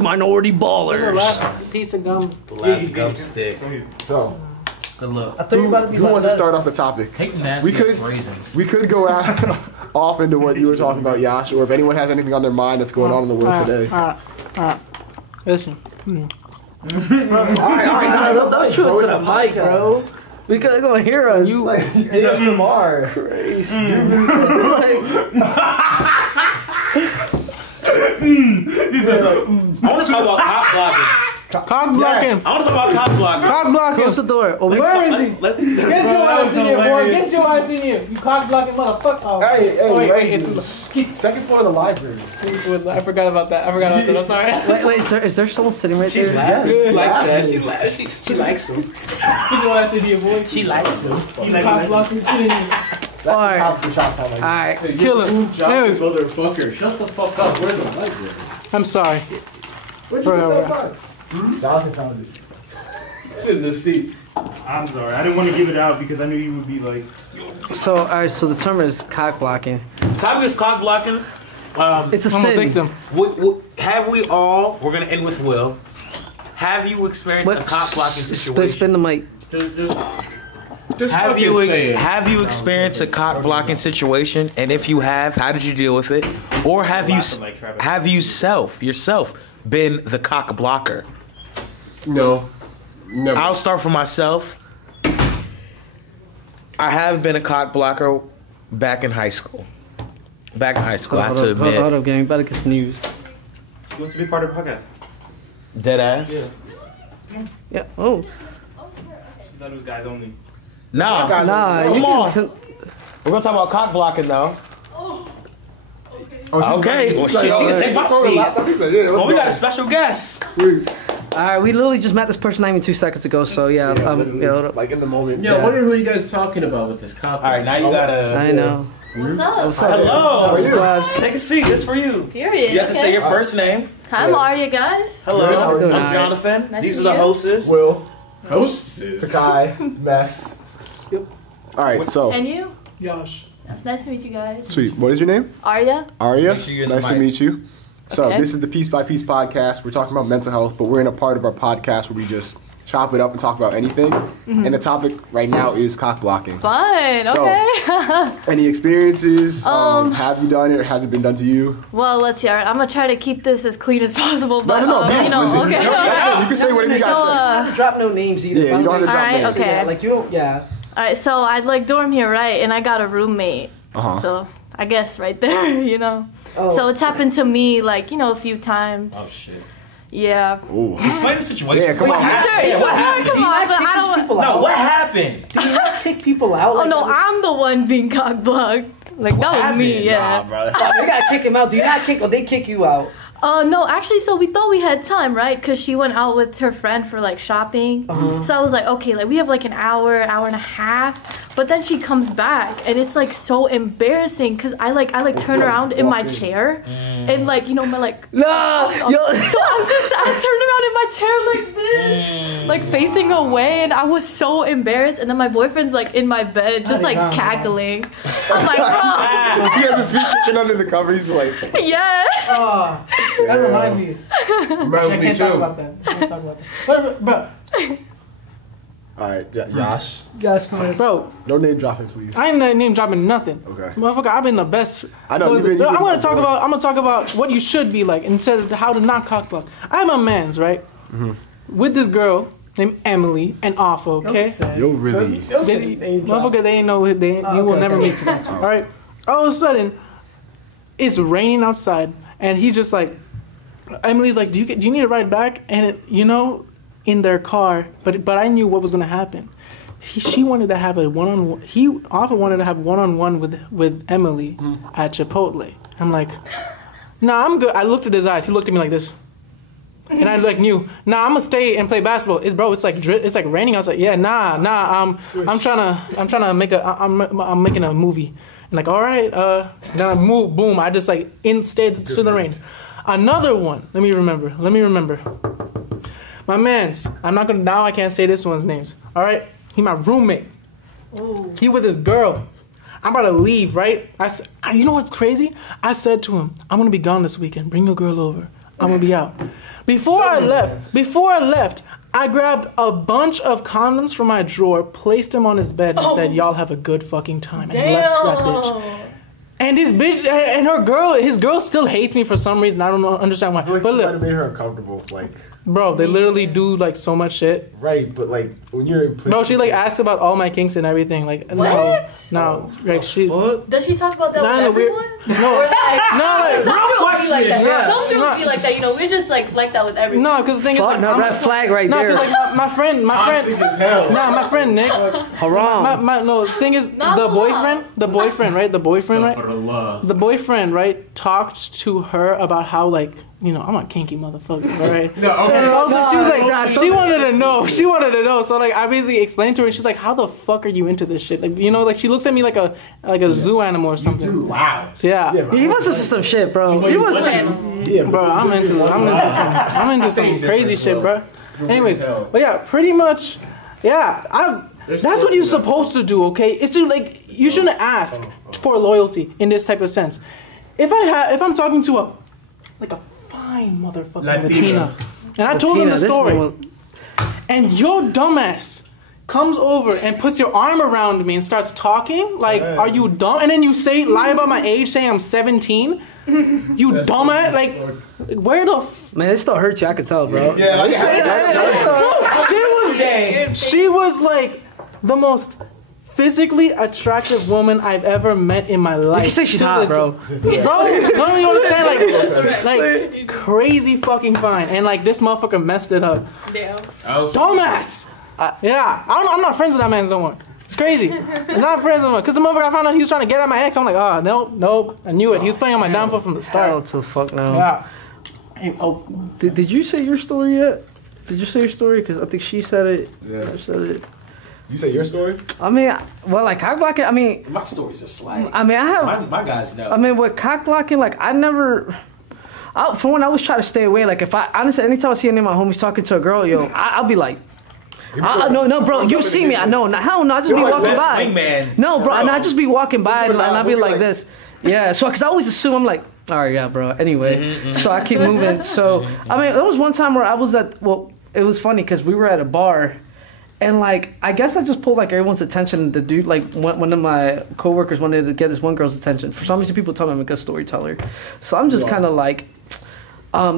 Last piece of gum. Last gum stick. So, Good luck. I thought you were about to be who like wants to this. start off the topic? Take nasty We could- raisins. We could go off into what you were talking about, Yash, or if anyone has anything on their mind that's going on in the world today. All right. Listen. All right. Don't shoot it to the mic, bro. We gotta go hear us. You like ASMR. crazy. I want to talk about cop blocking. Cock blocking. I want to talk about cock blocking. Cock blocking. Close the door. Oh, Where is he? Let's Get your eyes in here, boy. Get your eyes in here. You cock blocking motherfucker. Oh, Hey, wait. it's second floor of the library. I forgot about that. I'm sorry. wait, is there someone sitting right there? laughing. She likes that. She likes him. Get your eyes in here, boy. She likes him. You cock blocking shit in here. That's Alright. how the shops sound like. Alright. Kill him. Anyways, Motherfucker, shut the fuck up. Where's the library? I'm sorry. Where'd you get that box? Jonathan found it. It's in the seat. I'm sorry. I didn't want to give it out because I knew you would be like. So, alright, so the term is cock blocking. Topic is cock blocking. It's a I'm a sin. victim. Have we all? We're gonna end with Will. Have you experienced a cock blocking situation? Spin the mic. Just Have fucking you say it. experienced a cock blocking situation? And if you have, how did you deal with it? Or have you yourself been the cock blocker? No. Never. I'll start for myself. I have been a cock blocker back in high school. I have to admit. Hold up, gang. You better get some news. He wants to be part of the podcast. Dead ass? Yeah. Oh. I thought it was guys only. Nah. Nah. Come you on. can- We're gonna talk about cock blocking though. Oh, Okay. Well, shit, you can take my seat. Well, we got a special guest. Alright, we literally just met this person not even 2 seconds ago, so yeah. Yeah, hold up. Like in the moment. Yeah, I wonder who you guys talking about with this cop. All right, now you gotta. I know. What's up? What's up? Hello. Vibes. Take a seat. It's for you. Period. You have to say your first name. Hi, I'm Aria, guys. Hello. How we doing? I'm Jonathan. Nice These to are the meet you. hostess. Will, Hosts. Takai, Mess. All right, so And you? Yosh. Nice to meet you guys. sweet. What is your name? Aria? Aria. Make sure you're in the Nice to mic. meet you. So Okay. this is the Piece by Piece podcast. We're talking about mental health, but we're in a part of our podcast where we just chop it up and talk about anything. And the topic right now is cock blocking. Fun. So- Okay. Any experiences? Um, Have you done it, or has it been done to you? Well, let's see. All right, I'm gonna try to keep this as clean as possible. But No, you know, listen. okay. That's good. You can say whatever you So, gotta say. You don't have to drop no names either. Yeah, you don't have to drop Alright, names. okay. Yeah, like you don't. Yeah. all right. So I like dorm here, right? And I got a roommate. Uh-huh. So I guess right there, you know. Oh. So it's happened to me, like a few times. Oh shit. Yeah. Ooh. Explain the situation. Yeah, come on. Sure. Yeah, what happened? Come on, but I don't. People No, out. what happened? Do you not kick people out? Oh Like, no, I'm the one being cock blocked. Like that was me. Yeah. Nah, bro. You gotta kick him out. Do you not kick, or they kick you out? No, actually, so we thought we had time, right? Because she went out with her friend for like shopping. So I was like, okay, like we have like an hour and a half. But then she comes back, and it's like so embarrassing because I turn around in my chair, and like my like. No. So I turned around in my chair like this, like facing away, and I was so embarrassed. And then my boyfriend's like in my bed, just like cackling. I'm like, bro, He has his feet kicking under the cover. He's like, yeah. Oh, that reminds me. Reminds I me can't talk too. about that. I can't talk about that. But all right, Josh. bro, No name dropping, please. I ain't name dropping nothing. Okay. Motherfucker, I've been the best. I know, you've been I'm gonna the talk boy. about. I'm gonna talk about what you should be like instead of how to not cock block. I'm a man's right. With this girl named Emily and Alpha. Okay. Yo, really? Motherfucker, they ain't know. You will never meet. All right. All of a sudden, it's raining outside, and he's just like, Emily's like, do you need a ride back? And in their car, but I knew what was gonna happen. She wanted to have a one-on-one. He often wanted to have one-on-one with Emily at Chipotle. I'm like, nah, I'm good. I looked at his eyes. He looked at me like this, and I like knew. Nah, I'm gonna stay and play basketball. It's like raining outside. Yeah, nah. I'm trying to make I'm making a movie. And like, all right. Then I move. Boom. I just like stayed to the rain. Another one. Let me remember. My man's. I can't say this one's names. All right. He my roommate. He with his girl. I'm about to leave, right? You know what's crazy? I said to him, I'm gonna be gone this weekend. Bring your girl over. I'm gonna be out. Before I left, I grabbed a bunch of condoms from my drawer, placed them on his bed, and said, "Y'all have a good fucking time," and left that bitch. And this bitch and his girl still hates me for some reason. I don't understand why. I feel like But you might look, have made her uncomfortable. Like, bro, they literally do like so much shit. right, but like when you're in Bro, she like asks about all my kinks and everything. Like, What? no, like she. Does she talk about that Nah, with we're- everyone? No. Or like, No, like, some girls be like that. Yeah. Some girls No. be like that. You know, we're just like that with everyone. No, because the thing is, Fuck, like, no, I'm- red flag right no, there. because like my friend, Toxic as hell. nah, my friend Nick. Haram. No, the thing is, Not the for boyfriend, right? The boyfriend, right? For the love. The boyfriend, right, talked to her about how, like, you know, I'm a kinky motherfucker, all right? No, okay. And also, she was like, Josh, she wanted to know. She wanted to know. So, like, I basically explained to her, and she's like, how the fuck are you into this shit? Like, you know, like, she looks at me like a zoo animal or something. Wow. So, yeah. He must have some shit, bro. He must. Bro, I'm into some crazy shit, bro. Anyways, but yeah, pretty much, yeah, that's what you're supposed to do, okay? It's to, like, you shouldn't ask for loyalty in this type of sense. If I'm talking to a fine motherfucker, Latina, and I told him the story, and your dumbass comes over and puts your arm around me and starts talking, like, are you dumb? And then you lie about my age, saying I'm 17. You dumbass, like, where the Man, it still hurts you. I could tell, bro. Yeah, she was like the most physically attractive woman I've ever met in my life. You can say she's To hot, this bro. day. Bro, no, you understand? Like crazy fucking fine. And like this motherfucker messed it up. Damn. Dumbass. Yeah, I'm not friends with that man no more. It's crazy. I'm not friends with him because the motherfucker I found out he was trying to get at my ex. I'm like, oh nope. I knew it. He was playing on my downfall from the Hell start. to the fuck no. Yeah. Hey, oh, Did you say your story yet? Did you say your story? Because I think she said it. Yeah. I said it. You say your story? I mean, well, like cock blocking. I mean, My stories are slight. I have. My guys know. I mean, with cock blocking, like I never. For one, I always try to stay away. Like if I honestly, anytime I see any of my homies talking to a girl, yo, I'll be like. No, bro. You see me? I know. Hell no. I just be like walking best by. wingman. No, bro. And I just be walking by and I'll be like like- this. Yeah. So, cause I always assume I'm like, all right, yeah, bro. Anyway, so I keep moving. So, I mean, there was one time where I was at. Well, it was funny because we were at a bar, and like I guess I just pulled like everyone's attention. The dude, like one of my coworkers wanted to get this one girl's attention. For some reason, people tell me I'm a good storyteller. So I'm just kind of like.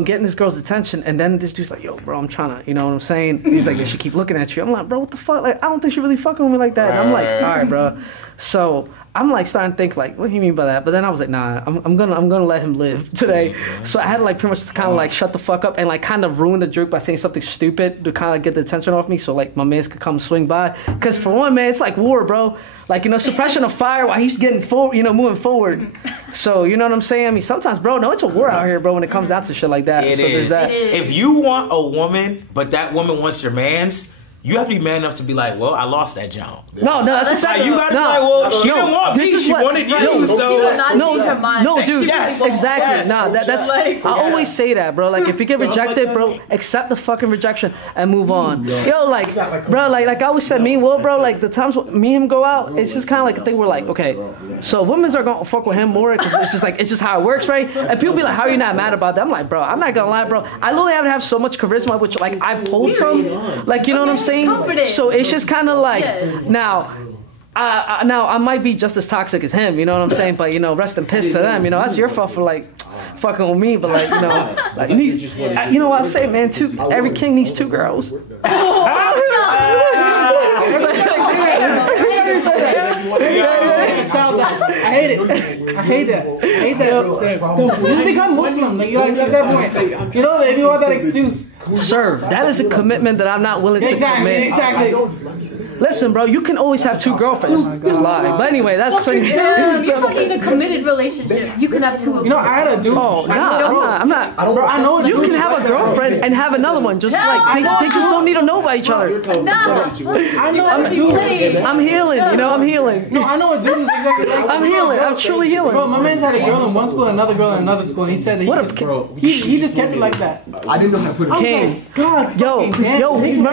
Getting this girl's attention, and then this dude's like, yo, bro, I'm trying to, you know what I'm saying? He's like, she keep looking at you. I'm like, bro, what the fuck? Like, I don't think she really fucking with me like that. And I'm like, all right, bro. So I'm like starting to think like, what do you mean by that? But then I was like, nah, I'm gonna let him live today. So I had to like pretty much kind of like shut the fuck up and like kind of ruin the joke by saying something stupid to kind of get the attention off me. So like my mans could come swing by. Cause for one, man, it's like war, bro. Like, you know, suppression of fire while he's getting forward, you know, moving forward. So, you know what I'm saying? I mean, sometimes, bro, no, it's a war out here, bro, when it comes down to shit like that. It so is. there's that. It is. If you want a woman, but that woman wants your man's, you have to be man enough to be like, well, I lost that John. No, that's exactly. Like, you gotta no, be like, well, she no, didn't want this me, is she what- wanted you, no, so. You will not No, change her mind. no, dude, Yes. exactly. Yes. No, that's. Like- I always say that, bro. Like, if you get rejected, bro, accept the fucking rejection and move on. Yo, like, bro, like I always said, me and Will, bro, like the times me and him go out, it's just kind of like a thing. We're like, okay, so women are gonna fuck with him more because it's just how it works, right? And people be like, how are you not mad about that? I'm like, bro, I'm not gonna lie, bro. I literally have to have so much charisma, which like I pulled some, like you know what I'm saying? Confidence. So it's just kind of like Yes. now. Now I might be just as toxic as him, you know what I'm saying? But you know, rest in peace to them. You know, that's your fault for like fucking with me. But like, you know, like, you know what I say, man? Every king needs two girls. I hate it. I hate that. Just become Muslim. Like, at that point. You know, if you want that excuse. Sir, that is a commitment that I'm not willing to commit. Exactly. Listen, bro, you can always have two girlfriends. Just lie. But anyway, that's so. Damn, you're fucking in a committed relationship. You can have two of them. You know, I had a dude. Oh, nah, I'm not. Bro, I know You can have a girlfriend and have another one. Just like they just don't need to know about each other. No. I know a dude. I'm healing. You know, I'm healing. No, I know a dude who's exactly like I'm healing. I'm truly healing. Bro, my man's had a girl in one school and another girl in another school, and he said that What he just kept it like that. I didn't know how to put it. King. God, Yo,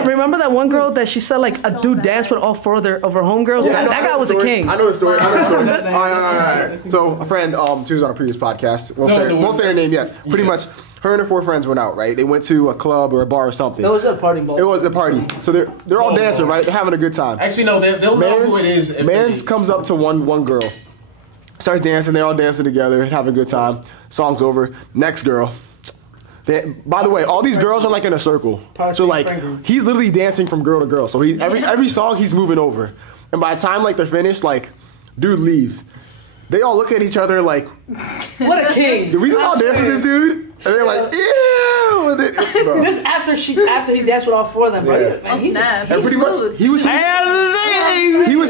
remember that one girl that she said like a dude danced with all four of her homegirls? Yeah, I know- That I know guy the was a story. king. I know the story. All right. So a friend, she was on a previous podcast. Won't say her name yet. Pretty much, her and her four friends went out. Right, they went to a club or a bar or something. That was a party ball. It was the party. So they're all dancing, right? They're having a good time. Actually, no, they'll know who it is. If Mans they- comes up to one girl, Starts dancing. They're all dancing together, having a good time. Song's over. Next girl. By the way, all these girls are like in a circle. So like he's literally dancing from girl to girl. So he every song he's moving over. And by the time like they're finished, like dude leaves. They all look at each other like, what a king. Did we all dance with this dude? And they're like, ew. This after he danced with all four of them, bro. Yeah. Man, he's pretty much he was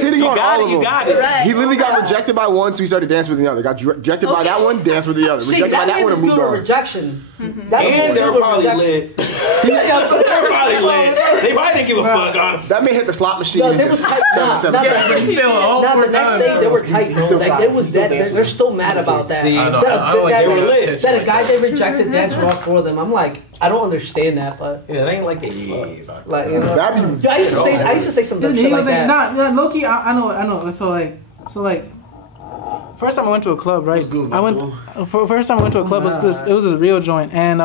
hitting on all of them. Right. He literally got rejected by one, so he started dancing with the other. Got rejected by that one, danced with the other. See, Rejected by that one, and moved on. Rejection. And they were probably lit. They were probably lit. They probably didn't give a fuck, honestly. That man hit the slot machine. No, they was tight. Now the next day they were tight. Like they was dead. They're still mad about that. That a guy they rejected danced with all four of them. I'm like, I don't understand that, but yeah, they ain't like it. Like you know, I used to say some dumb shit like that. Nah, low-key, I know. So like, first time I went to a club, right? First time I went to a club, it was a real joint, and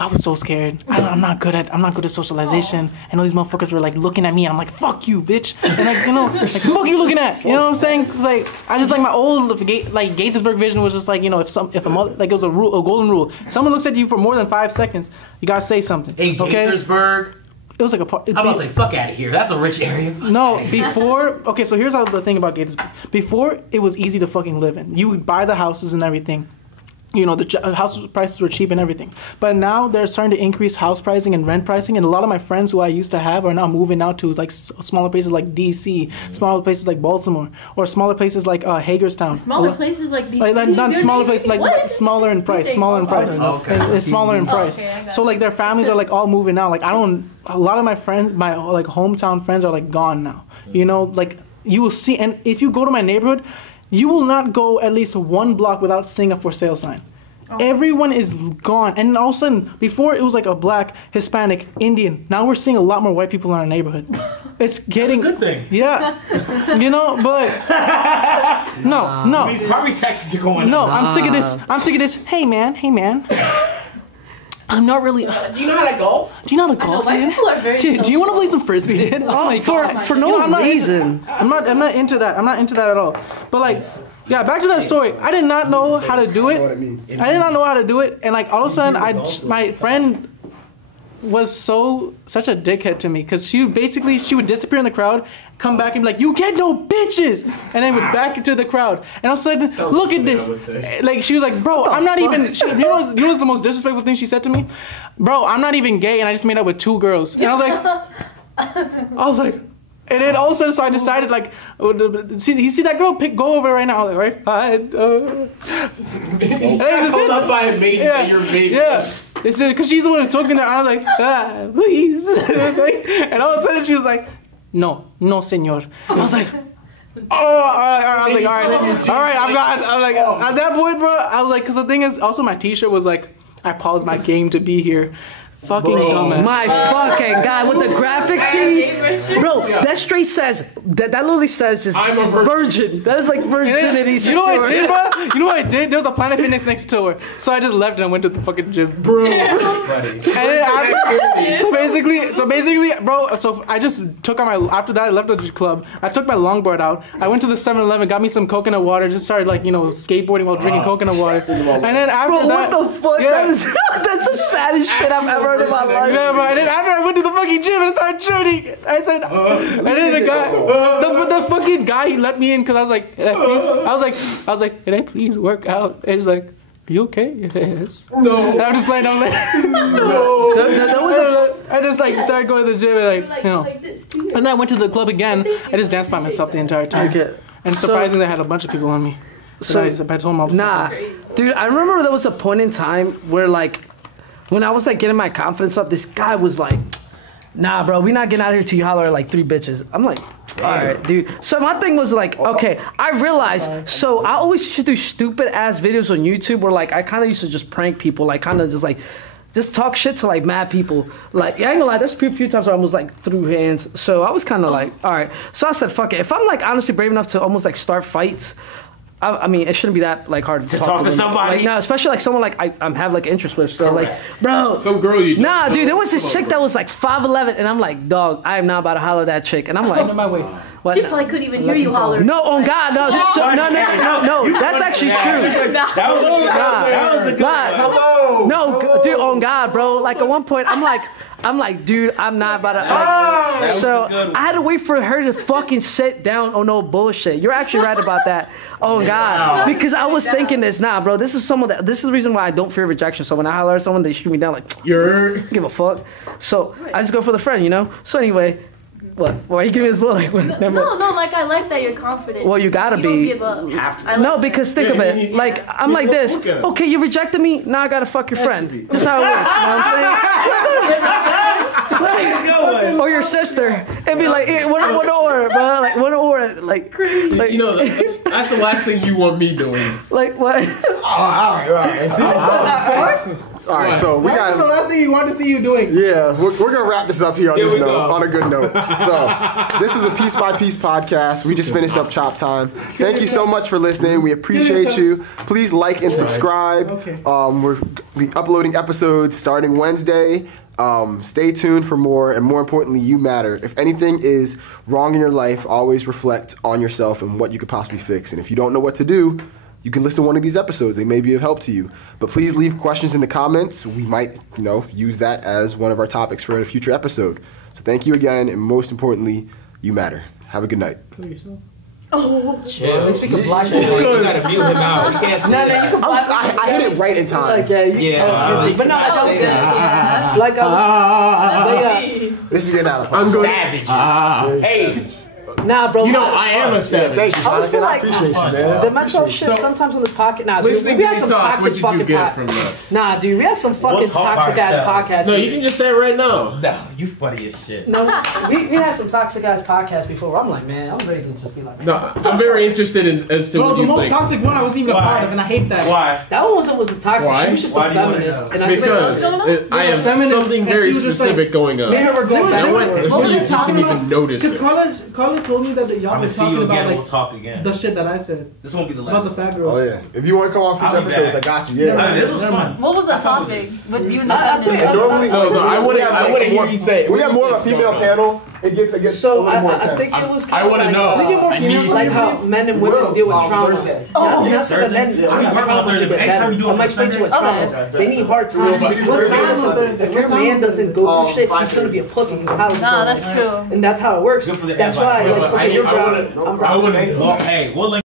I was so scared. I'm not good at socialization. And all these motherfuckers were like looking at me. And I'm like, fuck you, bitch. And like, you know, like, fuck you looking at. You know what I'm saying? Cause like, I just like my old Gaithersburg vision was just like, you know, if a mother, like it was a golden rule. Someone looks at you for more than 5 seconds, you gotta say something. Hey, Gaithersburg. It was like a part. I'm about to say, fuck out of here. That's a rich area. No, before. Okay, so here's the thing about Gaithersburg. Before, it was easy to fucking live in. You would buy the houses and everything. You know, the house prices were cheap and everything. But now they're starting to increase house pricing and rent pricing. And a lot of my friends who I used to have are now moving out to like smaller places like DC, smaller places like Baltimore, or smaller places like Hagerstown. Smaller places like DC? Not smaller places, like smaller in price. Okay. It's smaller in price. Okay, so like their families are like all moving out. Like a lot of my friends, my like hometown friends are like gone now. You know, like you will see, and if you go to my neighborhood, you will not go at least 1 block without seeing a for sale sign. Oh. Everyone is gone. And all of a sudden, before it was like a black, Hispanic, Indian. Now we're seeing a lot more white people in our neighborhood. It's getting... That's a good thing. Yeah. You know, but... No. These property taxes are going up. No, I'm sick of this. Hey, man. I'm not really... Do you know how to golf? Do you know how to golf, dude? Dude, do you want to play some frisbee, dude? Oh my God. For no reason. I'm not into that. I'm not into that at all. But like... Yeah, back to that story. I did not know how to do it. I did not know how to do it, and like all of a sudden, my friend was such a dickhead to me because she would disappear in the crowd, come back and be like, "You get no bitches," and then would back into the crowd. And all of a sudden, look at this. Like she was like, "Bro, I'm not even." You know what's the most disrespectful thing she said to me? "Bro, I'm not even gay, and I just made up with 2 girls." And I was like. And then all of a sudden, so I decided, like, you see that girl? Go over right now. I was like, right, fine. Hold up by a mate that you're mating. Yeah. Because she's the one who took me there. I was like, please. And all of a sudden, she was like, no, senor. I was like, all right, I'm gone. I'm like, at that point, bro, I was like, because the thing is, also my t-shirt was like, I paused my game to be here. Fucking dumbass. My fucking guy with the graphic tee. Bro, that straight says, that literally says just I'm a virgin. That is like virginity. You know what I did, bro? You know what I did? There was a Planet Fitness next door. So I just left and I went to the fucking gym. Bro. So basically, bro, so I just took on after that I left the club. I took my longboard out. I went to the 7-Eleven, got me some coconut water, just started like, you know, skateboarding while drinking coconut water. And then after that. Bro, what the fuck? Yeah. That's the saddest shit I've ever heard in my life. Yeah, but then after I went to the fucking gym and I started training, I said, and then the guy, the fucking guy, he let me in because I was like, I was like, can I please work out? And he's like, are you okay? Yes. No. And I'm just like, no. That was I just like started going to the gym and like, you know. And then I went to the club again. I just danced by myself the entire time. Okay. And surprisingly, I had a bunch of people on me. So I told them all. Nah, dude, I remember there was a point in time where like, when I was like getting my confidence up, this guy was like, nah, bro, we not getting out of here till you holler at like 3 bitches. I'm like, all right, dude. So my thing was like, okay, I realized, so I always used to do stupid ass videos on YouTube where like, I kind of used to just prank people, like kind of just talk shit to like mad people. Like, yeah, I ain't gonna lie, there's a few times where I almost like threw hands. So I was kind of like, all right. So I said, fuck it. If I'm like honestly brave enough to almost like start fights, I mean, it shouldn't be that like hard to talk to somebody. Like, no, especially like someone like I'm have like interest with. So like, bro, some girl you. Nah, dude, there was this chick that was like 5'11", and I'm like, dog, I am not about to holler at that chick, and I'm like, on my way. What? She probably couldn't even hear you holler. No, on God, no, no. That's actually true. That was a good one. Hello. No, dude, on God, bro. Like at one point, I'm like, dude, I'm not about to. Like, so I had to wait for her to fucking sit down on no bullshit. You're actually right about that. Oh God, because I was thinking this. Nah, bro, this is the reason why I don't fear rejection. So when I holler at someone, they shoot me down like, give a fuck. So I just go for the friend, you know. So anyway. What? Why are you giving me this look? Like, no, like I like that you're confident. Well, you gotta you be. Don't give up. You have to. No, because think of it. Like I'm like this. Okay, you rejected me. Now I gotta fuck your friend. That's how it works. You know what I'm saying? Or your sister. It'd be like one order, bro. Like one order. Like you know, that's the last thing you want me doing. Like what? All right. All right, so we got the last thing you want to see you doing. Yeah, we're gonna wrap this up here on this note, on a good note. So this is the Piece by Piece podcast. We just finished up Chop Time. Thank you so much for listening. We appreciate you. Please like and subscribe. We're uploading episodes starting Wednesday. Stay tuned for more, and more importantly, you matter. If anything is wrong in your life, always reflect on yourself and what you could possibly fix. And if you don't know what to do, you can listen to one of these episodes. They may be of help to you. But please leave questions in the comments. We might, use that as one of our topics for a future episode. So thank you again, and most importantly, you matter. Have a good night. Oh, chill. At least we can block You gotta mute him out. You can't say that. You can block I hit it right in time. Like, but no, like I was this is getting out of hand. I'm savages. Hey. Nah, bro. I am a savage. Thank you. I always feel I like appreciate you, man. the mental shit sometimes on this podcast. Nah, dude, Listening we to had me some talk, toxic what fucking did you get from that? Nah, dude, we had some fucking toxic ass podcasts. No, you can just say it right now. No, you funny as shit. No, we had some toxic ass podcasts before. I'm like, man, I'm ready to just be like. No, I'm very interested as to what you think. The most toxic one I wasn't even a part of, and I hate that. Why? That one was a toxic. Why? She was just a feminist, and Because I have something very specific going on. Me and her were going back and forth. Let's see if you can even notice it. Because Carla told me that y'all was talking about like we'll talk again. The shit that I said. This won't be the About last. the fat girl. Oh yeah. If you want to come on future episodes, I got you. Yeah. I mean, this was fun. What was the topic with you and the Normally, I want to hear you say it. We got more of a female panel. It gets So a little more I intense. think it was. I want to know. I need Like how men and women deal with trauma. Oh, Not so that men have trauma to get better. I'm explaining to you what trauma is. They need hard times. If your man doesn't go through shit, he's gonna be a pussy. Nah, that's true. And that's how it works. That's why, like, okay, you're brown. I'm brown. Hey, we'll link